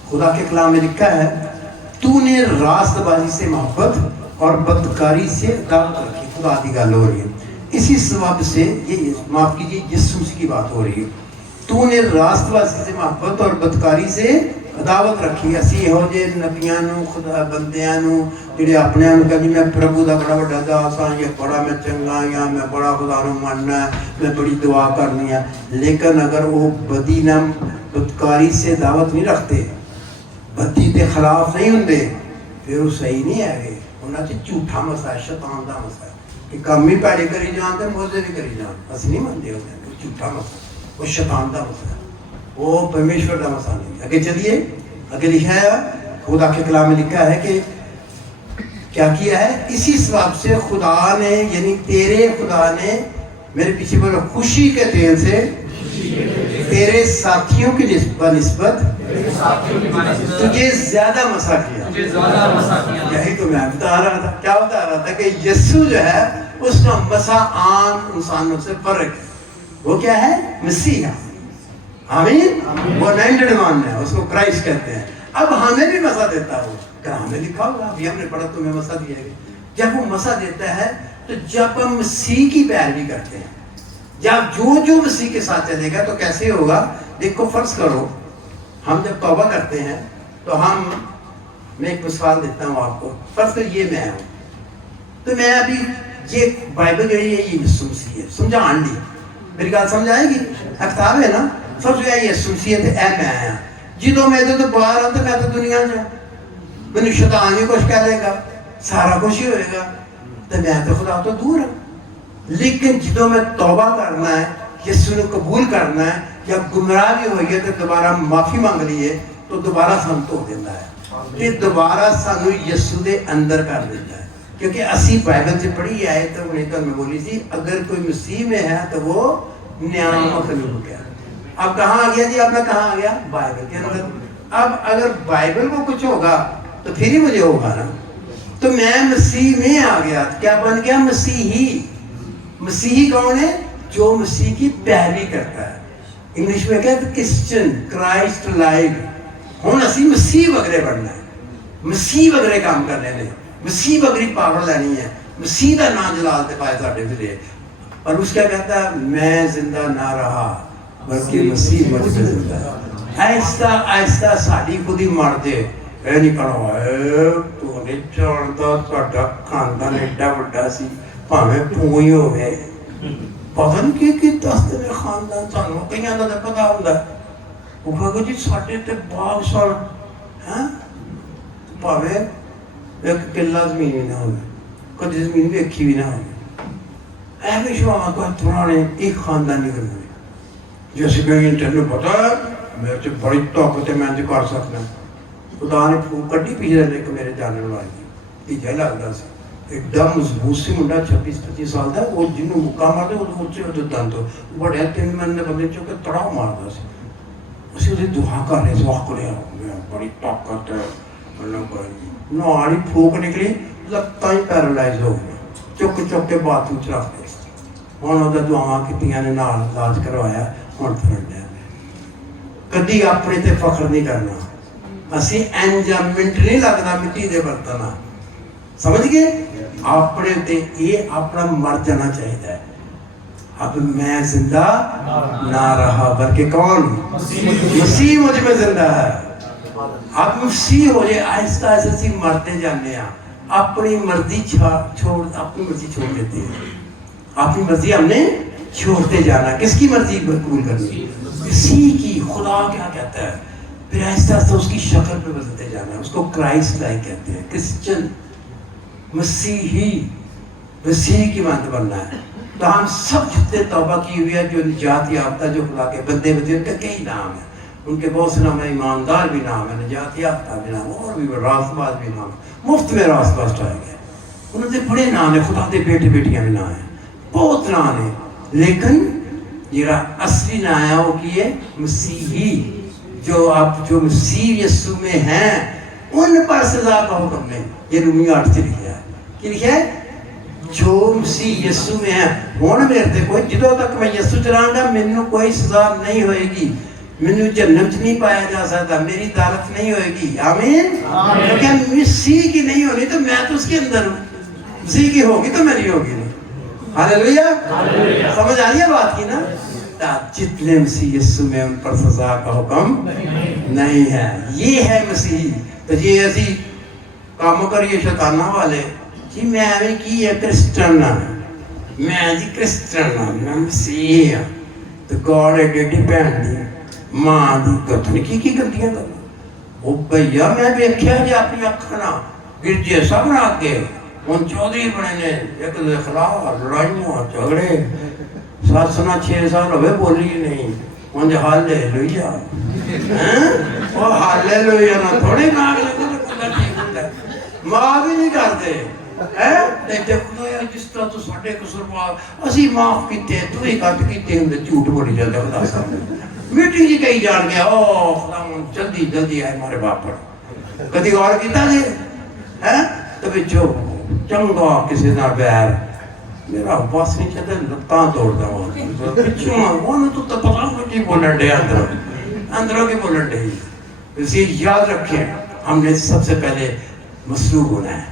खुदा के कलाम में लिखा है, तूने रास्तबाजी से मोहब्बत और बदकारी से दावत रखी। खुदा की गल हो रही है, इसी सबब से ये माफ कीजिए यीशु की बात हो रही है। तूने रास्तबाजी से मोहब्बत और बदकारी से दावत रखी। असी हो जे नबियां नूं, खुदा बंदियां नूं जिहड़े अपने आप कहंदे मैं प्रभु दा बड़ा वड्डा दास हां, या बड़ा मैं चंगा या मैं बड़ा खुदा नूं मनना है, मैं बड़ी दुआ करनी है, लेकिन अगर वो बदी ना बदकारी से दावत नहीं रखते, बदी के खिलाफ नहीं होंगे, फिर वो सही नहीं है। उन्हां च झूठा मसा है, शैतान दा मसा है कि काम ही पैड़े करी जान ते मोजे भी करी जान। असीं नहीं मनदे वो झूठा मसा, वो शैतान दा मसा है, वो परमेश्वर का मसा नहीं। आगे चलिए, आगे लिखा है, खुदा के कलाम में लिखा है कि क्या किया है? इसी सबब से खुदा ने, यानी तेरे खुदा ने मेरे पीछे बोलो, खुशी के तेल से तेरे साथियों की निस्बत तुझे ज्यादा मसा किया। यही तो मैं बता रहा था। क्या बता रहा था? कि यीशु जो है उसका मसा आम इंसानों से फर्क है। वो क्या है? मसीहा, आमीन। वो अनॉइंटेड वन है, उसको क्राइस्ट कहते हैं। अब हमें भी मसा देता है, क्या हमें लिखा होगा? अभी हमने पढ़ा, तुम्हें मसा दिया गया। जब वो मसा देता है तो जब हम मसीह की पैरवी करते हैं, जब जो मसीह के साथ चलेगा तो कैसे होगा? देखो, फर्ज करो हम जब तौबा करते हैं तो मैं एक मिसाल देता हूँ आपको। फर्ज कर ये मैं हूँ, तो मैं अभी ये बाइबल जो है ये यीशु मसीह है, समझान ली मेरी गल समझ आएगी? किताब है ना, सब जो है यीशु मसीह है, ऐ मैं आया। जो मैं तो बाहर आता, मैं तो दुनिया च, मैंने शैतान ही कुछ कह देगा, सारा कुछ ही होएगा, तो मैं तो खुदा तो दूर हूँ। लेकिन जो मैं तौबा करना है, यीशु ने कबूल करना है, या गुमराह भी होई है तो दोबारा माफी मांग ली है, तो दोबारा सानू धो देता है, फिर दोबारा सानू यीशु दे अंदर कर देता है। क्योंकि असी बाइबल से पढ़ी है तो उन्हें तो मैं बोली थी, अगर कोई मसीह में है तो वो नया मखलूक है। अब कहाँ आ गया जी, अब मैं कहाँ आ गया, बाइबल के अंदर। अब अगर बाइबल को कुछ होगा तो फिर ही मुझे होगा ना। तो मैं मसीह में आ गया, क्या बन गया, मसीही। मसीही कौन है, जो मसीह की पैरवी करता है। इंग्लिश में कहते हैं क्रिश्चियन, क्राइस्ट लाइक। हुण असीं मसीह वगरे बनना है, मसीह वगरे काम करने ने, मसीह वगरी पावर लैनी है, मसीह का नाम जलाल ते पाए साडे विच। और उस क्या कहता है, मैं जिंदा ना रहा बल्कि मसीह मुझ में जिंदा है। ऐसा ऐसा साड़ी खुद ही मार दे, ए नहीं करो तू नहीं जानता साडा खानदान एडा वड्डा सी, भावें तू ही होवे, पता नहीं कि दसते ने खानदान सानू कईयां दा पता हुंदा। वो कहो जी साडे ते बाग सन हैं, भावें एक किला जमीन भी ना हो, कभी जमीन वेखी भी ना हो, ऐਵੇਂ ਸ਼ਵਾਂ ਕੋ ਪੁਰਾਣੇ ਇੱਕ ਖਾਨਦਾਨੀ ਕਰਨੇ ਜੇ ਅਸੀਂ ਕਹੀਏ ਤੈਨੂੰ ਪਤਾ ਮੇਰੇ ਚ ਬੜੀ ਤਾਕਤ ਹੈ, ਮੈਂ ਇੰਜ ਕਰ ਸਕਦਾ। ਖੁਦਾ ਨੇ ਫੂਕ ਕੱਢੀ ਪਿਛਲੇ ਇੱਕ ਮੇਰੇ ਜਾਣਨ ਵਾਲੀ ਦੀ ਜੈ ਲੱਗਦਾ ਸੀ, ਇੱਕਦਮ ਮਜ਼ਬੂਤ ਸੀ ਮੁੰਡਾ, 26-25 ਸਾਲ ਦਾ। ਉਹ ਜਿਹਨੂੰ ਮੁੱਕਾ ਮਾਰਦੇ ਉਹ ਉੱਚੇ ਉਹਦੇ ਦੰਦ ਬੜਿਆ 3 ਮਹੀਨੇ ਬੰਦੇ ਚੋਂ ਕੇ ਤੜਾ ਮਾਰਦਾ ਸੀ। ਅਸੀਂ ਉਹਦੀ ਦੁਆ ਕਰ ਰਹੇ ਸੀ, ਵਾਹ ਕਰਿਆ ਬੜੀ ਤਾਕਤ ਹੈ, ਮਤਲਬ ਨਾਲ ਹੀ ਫੂਕ ਨਿਕਲੀ, ਲੱਤਾਂ ਹੀ ਪੈਰਾਲਾਈਜ਼ ਹੋ ਗਈਆਂ, ਚੁੱਕ ਕੇ ਬਾਥਰੂਮ ਚ ਰੱਖ ਦਿੱਤੇ। ਹੁਣ ਉਹਦਾ ਦੁਆਵਾਂ ਕੀਤੀਆਂ ਨੇ, ਨਾਲ ਇਲਾਜ ਕਰਵਾਇਆ, ਹੁਣ ਫਿਰਨ ਡਿਆ। ਕਦੀ ਆਪਣੇ ਤੇ ਫਖਰ ਨਹੀਂ ਕਰਨਾ, ਅਸੀਂ ਇੰਜ ਮਿੰਟ ਨਹੀਂ ਲੱਗਦਾ ਮਿੱਟੀ ਦੇ ਬਰਤਨ ਆ, ਸਮਝ ਗਏ। ਆਪਣੇ ਤੇ ਇਹ ਆਪਣਾ ਮਰ ਜਾਣਾ ਚਾਹੀਦਾ ਹੈ। अब मैं जिंदा ना रहा बल्कि कौन, मसीह मुझ में जिंदा है। अब मसीह हो जाए, आहिस्ता आहिस्ता मरते जाने, अपनी मर्जी छोड़, अपनी मर्जी छोड़ देते हैं। अपनी मर्जी हमने छोड़ते जाना, किसकी मर्जी कबूल करनी, मसीह की। खुदा क्या कहता है, फिर आहिस्ता आहिस्ता उसकी शक्ल पे बदलते जाना, उसको क्राइस्ट लाइक कहते हैं, क्रिश्चियन, मसीही, मसीह की मानद बनना है। तो हम सब जितने तौबा की हुई है, जो निजात याफ्ता, जो खुदा के बंदे बंदे, उनका कई नाम है, उनके बहुत से नाम है। ईमानदार भी नाम है, निजात याफ्ता भी नाम, और भी रास्तबाज भी नाम, मुफ्त में रास्तबाज पाए गए, उन्होंने बड़े नाम है। खुदा के बेटे बेटियां भी नाम है, बहुत नाम है। लेकिन जरा असली नाम है वो की है, मसीही। जो आप जो मसीह यीशु में हैं, उन पर सजा का हुक्म नहीं। ये रोमियो 8 से लिखा है, कि लिखा है, जो मसीह यीशु में है। हुण मेरे ते कोई, जो तक मैं यीशु च रहांगा, मैनू कोई सजा नहीं होएगी, मैनू जन्नत च नहीं पाया जा सकता, मेरी दालत नहीं होएगी। आमीन। क्योंकि मसीह की नहीं होनी तो मैं तो उसके अंदर हूँ, मसीह की होगी तो मेरी होगी नहीं। हालेलुया। समझ आ रही है बात की ना। जितने मसीह यीशु में, उन पर सजा का हुक्म नहीं है। ये है मसीह। तो ये असी काम करिए शैताना वाले जी, मैं एवं की है क्रिश्चियन, मैं जी क्रिश्चियन, मैं मसीह हाँ। तो गॉड एडी भैन दी मां दी कथन की गलतियां करना। वो भैया मैं देखा जी अपनी अखा ना, गिरजे सब बना के हम चौधरी बने ने, एक दूसरे खिलाफ लड़ाइयां झगड़े, सस ना 6 साल हो बोली नहीं, उन्हें हालेलुया वो हालेलुया ना थोड़े नाग लगे, मां भी नहीं करते है। देखो यार, जिस तरह तू साडे कसूरवार असी माफ कीते, तू ही कट कीते हुंदे, झूठ बोली जाता खुदा सामने। मीटिंग जी कई जान गया, ओ खुदा जल्दी जल्दी आए मारे बापर, कदी गौर कीता जी है। तो बिचो चंगा किसी ना बैर, मेरा बस नहीं चलता, लत्तां तोड़दा वो पिछों, ओनू तो पता नहीं की बोलन डे, अंदरों की बोलन डे। इसे याद रखें, हमने सबसे पहले मसलूब होना है,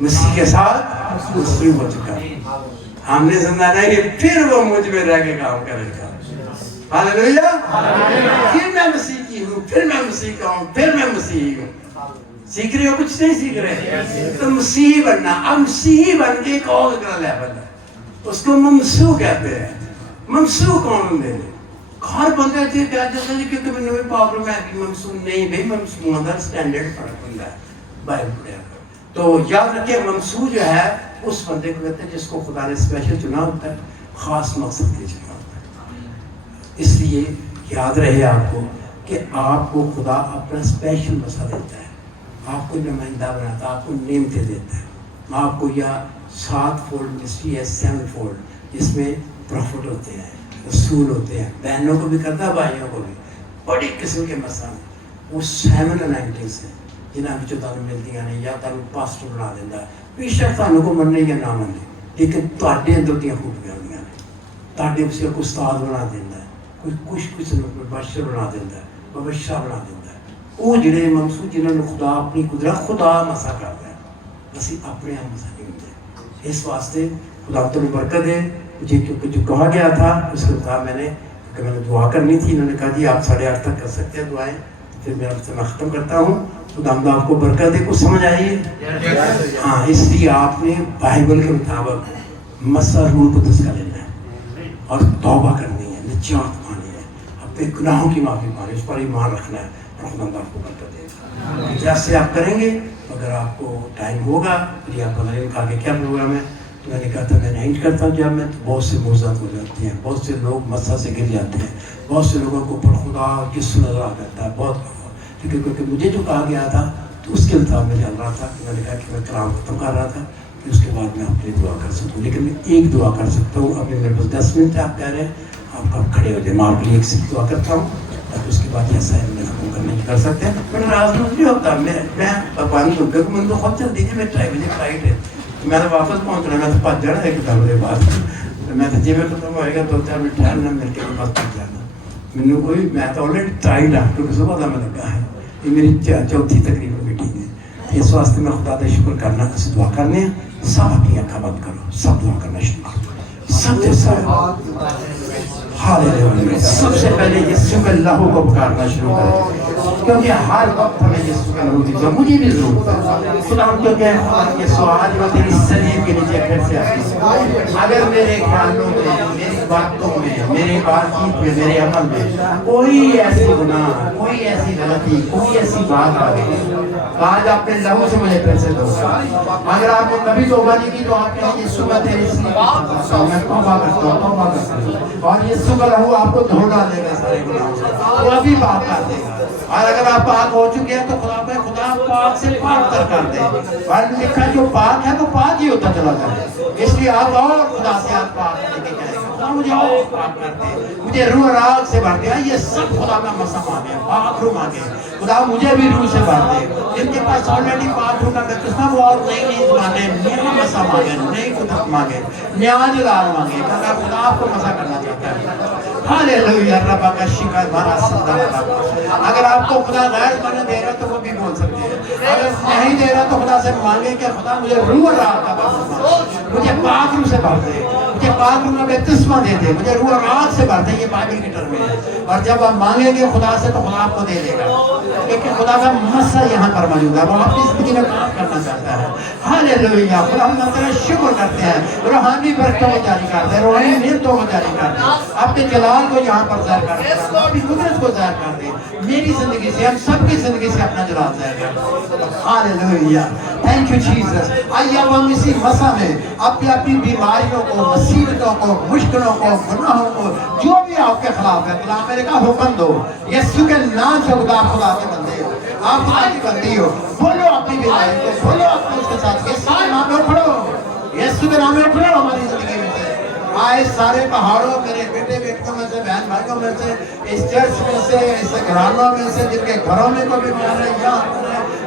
मसीह के साथ मसलूब हो चुका है। हमने समझा नहीं, फिर वो मुझ में रह के काम करेगा। हालेलुया। फिर मैं मसीह की हूँ, फिर मैं मसीह का हूँ, फिर मैं मसीह हूँ। सीख रहे हो, कुछ नहीं सीख रहे तो मसीह बनना। अब मसीह बन के एक और अगला लेवल है, उसको ममसू कहते हैं। ममसू कौन होंगे, हर बंदे थे क्या जैसे जी, क्योंकि मैंने भी प्रॉब्लम है कि ममसू नहीं भाई, ममसू का स्टैंडर्ड फर्क होता है बाइबल पढ़ा। तो याद रखिए, ममसू जो है उस बंदे को कहते हैं जिसको खुदा ने स्पेशल चुना होता है, खास मकसद के चुना होता है। इसलिए याद रहे आपको कि आपको खुदा अपना स्पेशल मसला देता है, आपको नुमाइंदा बनाता है, आपको नेमतें देता है। आपको यह 7 फोल्ड मिनिस्ट्री है, 7 फोल्ड, जिसमें प्रॉफिट होते हैं, रसूल होते हैं, बहनों को भी करता है, भाइयों को भी। बड़ी किस्म के मसा वो 7 अनॉइंटिंग्स हैं जिन्हां विचों तुहानूं मिलदियां ने, या तुहानूं पास्टर बना दिंदा है। बेशक तुहानूं को मन्ने या ना मन्ने, लेकिन तुहाडे अंदर दियां खूबियां होंदियां ने। तुहाडे उसे कोई उस्ताद बना दिंदा है, कोई कुछ मुबशर बना दिंदा है, मुबशरा बना दिंदा है। वो जिहड़े मकसूद जिन्हां नूं खुदा अपनी कुदरत खुदा मसा करदा है, ਅਸੀਂ अपने आप मसा नहीं होंगे। इस वास्ते खुदा तुम्हें बरकत है। मुझे क्योंकि जो कहा गया था उसके मुताबिक मैंने दुआ करनी थी, इन्होंने कहा जी आप 8:30 तक कर सकते हैं दुआएं, फिर मैं आपसे मैं ख़त्म करता हूँ। खुदा आपको बरकत दे। कुछ समझ आई है? हाँ, इसलिए आपने बाइबल के मुताबिक मसा रूह कुदस का लेना है और तौबा करनी है, निजात पानी है, अपने गुनाहों की माफ़ी पानी, उस पर ईमान रखना है और खुदा आपको बरकत देगा। जैसे आप करेंगे, अगर आपको टाइम होगा फिर आप बताइए आगे क्या प्रोग्राम है। तो मैंने कहा था मैं नहीं करता हूँ, जब मैं तो बहुत से मौज़ात हो जाती हैं, बहुत से लोग मस्सा से गिर जाते हैं, बहुत से लोगों को ऊपर खुदा जिस्म नजर आ जाता है बहुत। लेकिन क्योंकि मुझे जो कहा गया था तो उसके मुताबिक मैं चल रहा था कि मैंने कहा कि मैं कलाम खत्म कर रहा था, फिर उसके बाद मैं अपनी दुआ कर सकूँ। लेकिन मैं एक दुआ कर सकता हूँ। अभी मेरे पास 10 मिनट है, आप कह रहे हैं आप कब खड़े हो जाए, मैं आपके लिए एक सिर्फ दुआ करता हूँ, ताकि उसके बाद ऐसा है मैं खत्म करने की कर सकते हैं। मैं नाराज नहीं होता, मैं भगवान को क्योंकि मुझे बहुत जल्दी है, मैं 2:30 बजे फ्लाइट है, मैं तो वापस पहुँचना, मैं तो भज जाना एक दफे बाद। तो मैं तो जिम्मे खत्म होएगा 2-4 मिनट ठहरना, मिल के बस पहुँच जाना। मैंने कोई मैं तो ऑलरेडी टाइड हाँ, क्योंकि सुबह का मैं लगा है, ये मेरी चौथी तकरीबन मीटिंग है। इस वास्ते मैं खुदा का शुक्र करना, अस दुआ करने सब अपनी अखा बंद करो, सब दुआ करना शुरू करो, सब हालेलुया। सबसे पहले यीशु के लहू को पुकारना शुरू करें, क्योंकि हर वक्त हमें यीशु का लहू दिखता, मुझे भी जरूरत है खुदा, क्योंकि ये सवाल जो तेरी सलीब के नीचे फिर से आती है। अगर मेरे ख्यालों में, मेरी बातों में, मेरे बातचीत में, मेरे अमल में कोई ऐसी गुनाह, कोई ऐसी गलती, कोई ऐसी बात आ गई, आज अपने लहू से मुझे फिर से दो। अगर आपने कभी तौबा नहीं की तो आपने यीशु का तेरी सलीब मैं तौबा करता हूँ, तौबा करता हूँ, और यीशु का लहू आपको धो डालेगा सारे गुनाहों से, वो अभी पाक कर देगा। और अगर आप पाक हो चुके हैं तो खुदा पाक से पाक कर दे। और लिखा जो पाक है वो पाक ही होता चला जाए, इसलिए आप और खुदा से आप पाक लेके जाएंगे। खुदा मुझे और पाक कर दे, मुझे रूह राग से भर दे। ये सब खुदा का मसा मांगे, पाक रूह मांगे, खुदा मुझे भी रूह से भर दे। जिनके पास ऑलरेडी पाक रूह का किस्म, वो और नई मांगे, नया मसा मांगे, नई कुदरत मांगे, नया जलाल मांगे, क्योंकि खुदा आपको मसा करना चाहता है। हालेलुया। रब्बा का शिकार मारा सदा। अगर आपको खुदा गैर मन दे रहा तो वो भी बोल सकते हैं, अगर नहीं दे रहा तो खुदा से मांगे कि खुदा मुझे रूह राग का बपतिस्मा, मुझे पाक रूह से भर दे, मुझे पाक रूह का बपतिस्मा दे दे, मुझे रूह राग से भर दे। ये बाइबल की टर्म है। और जब आप मांगेंगे खुदा से तो खुदा आपको दे देगा, क्योंकि खुदा का मसा यहाँ पर मौजूद है, वो आपकी जिंदगी में काम करना चाहता है। हालेलुया। खुदा हम तेरा शुक्र करते हैं, रूहानी बरकतों को जारी करते हैं, रूहानी नेमतों को जारी करते हैं, अपने जलाल को यहाँ पर ज़ाहिर करते हैं, अपनी कुदरत को ज़ाहिर करते हैं। मेरी जिंदगी से, हम सबकी जिंदगी से अपना जलाल ज़ाहिर करते हैं। हालेलुया। Thank you Jesus. आइए अब हम इसी मसा में अपनी अपनी बीमारियों को, मुसीबतों को, मुश्किलों को, गुनाहों को, जो भी आपके खिलाफ है, खुदा मेरे का हुक्म दो। यीशु के नाम से खुदा के बंदे हो, आप खुदा की बंदी हो, बोलो अपनी बीमारी को, बोलो अपने उसके साथ यीशु के नाम में उखड़ो, यीशु के नाम में उखड़ो हमारी जिंदगी में से। आए सारे पहाड़ों, मेरे बेटे बेटियों में से, बहन भाइयों में से, इस चर्च में से, इस घरानों में से, जिनके घरों में कोई बीमार है, यहाँ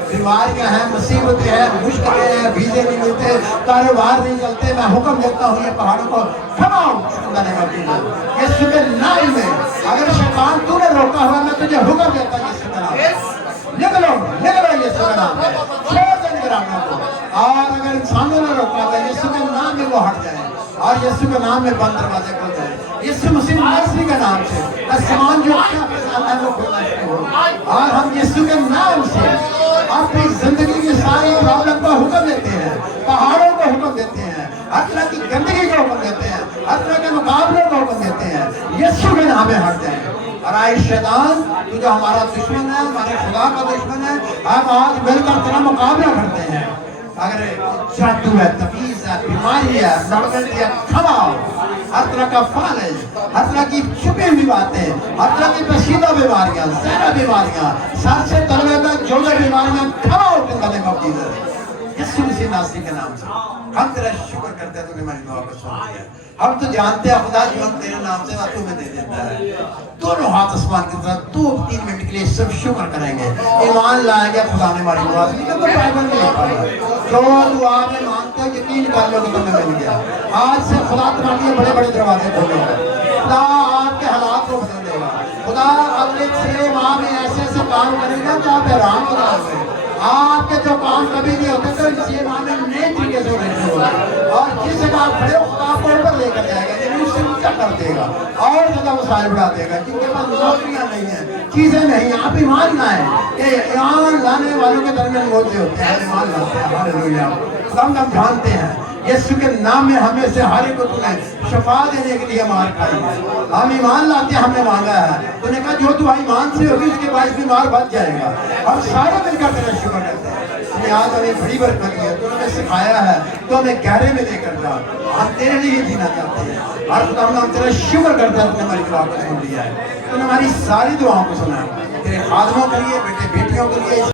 बीमारियां हैं, मुसीबतें हैं, मुश्किलें हैं, वीजे नहीं मिलते, कारोबार नहीं चलते, मैं हुक्म देता हूँ ये पहाड़ों को थमाओ यीशु के नाम में। अगर शैतान तूने रोका हुआ, मैं तुझे हुक्म देता हूँ यीशु के नाम में, निकलो यीशु के नाम में, छोड़ दे निगरानों को। और अगर इंसानों ने रोका था, यीशु के नाम में वो हट जाए, और यीशु के नाम में बंद दरवाजे खुल जाए। यीशु मसीह नासरी के नाम से आसमान जो है वो खुलना शुरू हो, और हम यीशु के नाम से अपनी जिंदगी की सारी प्रॉब्लम को हुक्म देते हैं, पहाड़ों को हुक्म देते हैं, हर तरह की गंदगी को हुक्म देते हैं, हर तरह के मुकाबलों को हुक्म देते हैं, यीशु के नाम में हट जाए। और आए शैतान, तू जो हमारा दुश्मन है, हमारे खुदा का दुश्मन है, हम आज मिलकर तेरा मुकाबला करते हैं। अगर जादू है, तबीज है, बीमारी है, नॉर्मल है, खमाओ, हर तरह का फाल है, हर तरह की छुपी हुई बातें, हर तरह की पेचीदा बीमारियां, ज़रा बीमारियां, सर से तलवे तक जो बीमारियां, खमाओ जिनका देखो यीशु मसीह नासरी के नाम से हम तेरा शुक्र करते हैं, तूने हमारी दुआ को सुन लिया। हम तो जानते हैं खुदा जो हम तेरे नाम से ना तुम्हें दे देता है। दोनों हाथ आसमान की तरफ 2-3 मिनट के लिए सब शुक्र करेंगे, ईमान लाएंगे खुदा ने हमारी दुआ सुनी। तो बाइबल में लिखा है जो दुआ में मांगते हो यकीन कर लो कि तुम्हें मिल गया। आज से खुदा तुम्हारे लिए बड़े बड़े दरवाजे खोलेगा, खुदा आपके हालात को बदल देगा, खुदा अगले 6 माह में ऐसे ऐसे काम करेगा कि आप हैरान हो जाओगे। आपके जो काम कभी नहीं होते तो इस 6 माह में नए तरीके से होने होगा, और जिस जगह आप खड़े हो खुदा आपको ऊपर लेकर जाएगा, जमीन से ऊंचा कर देगा और ज्यादा वसाइल बढ़ा देगा। जिनके पास नौकरियां नहीं है, चीजें नहीं है, आप ईमान लाए कि ईमान लाने वालों के दरमियान मौजे होते हैं, ईमान लाते हैं। हालेलुया। हम जानते हैं यीशु के नाम में हमें से हर एक को तूने शफा देने के लिए मार खाई है। हम ईमान लाते हैं, हमने मांगा है, तूने कहा जो तू ईमान से होगी उसके बाद बीमार बच जाएगा। हम सारे मिलकर तेरा शुक्र करते हैं। तूने आज हमें बड़ी बरकत दी है, तूने हमें सिखाया है, तो हमें गहरे में लेकर जा। हम तेरे लिए जीना चाहते हैं और खुदा हम तेरा शुक्र करते हैं, तूने हमारी दुआ को सुन लिया है, तूने हमारी सारी दुआओं को सुना है। तेरे खादमों के लिए, बेटे बेटियों के लिए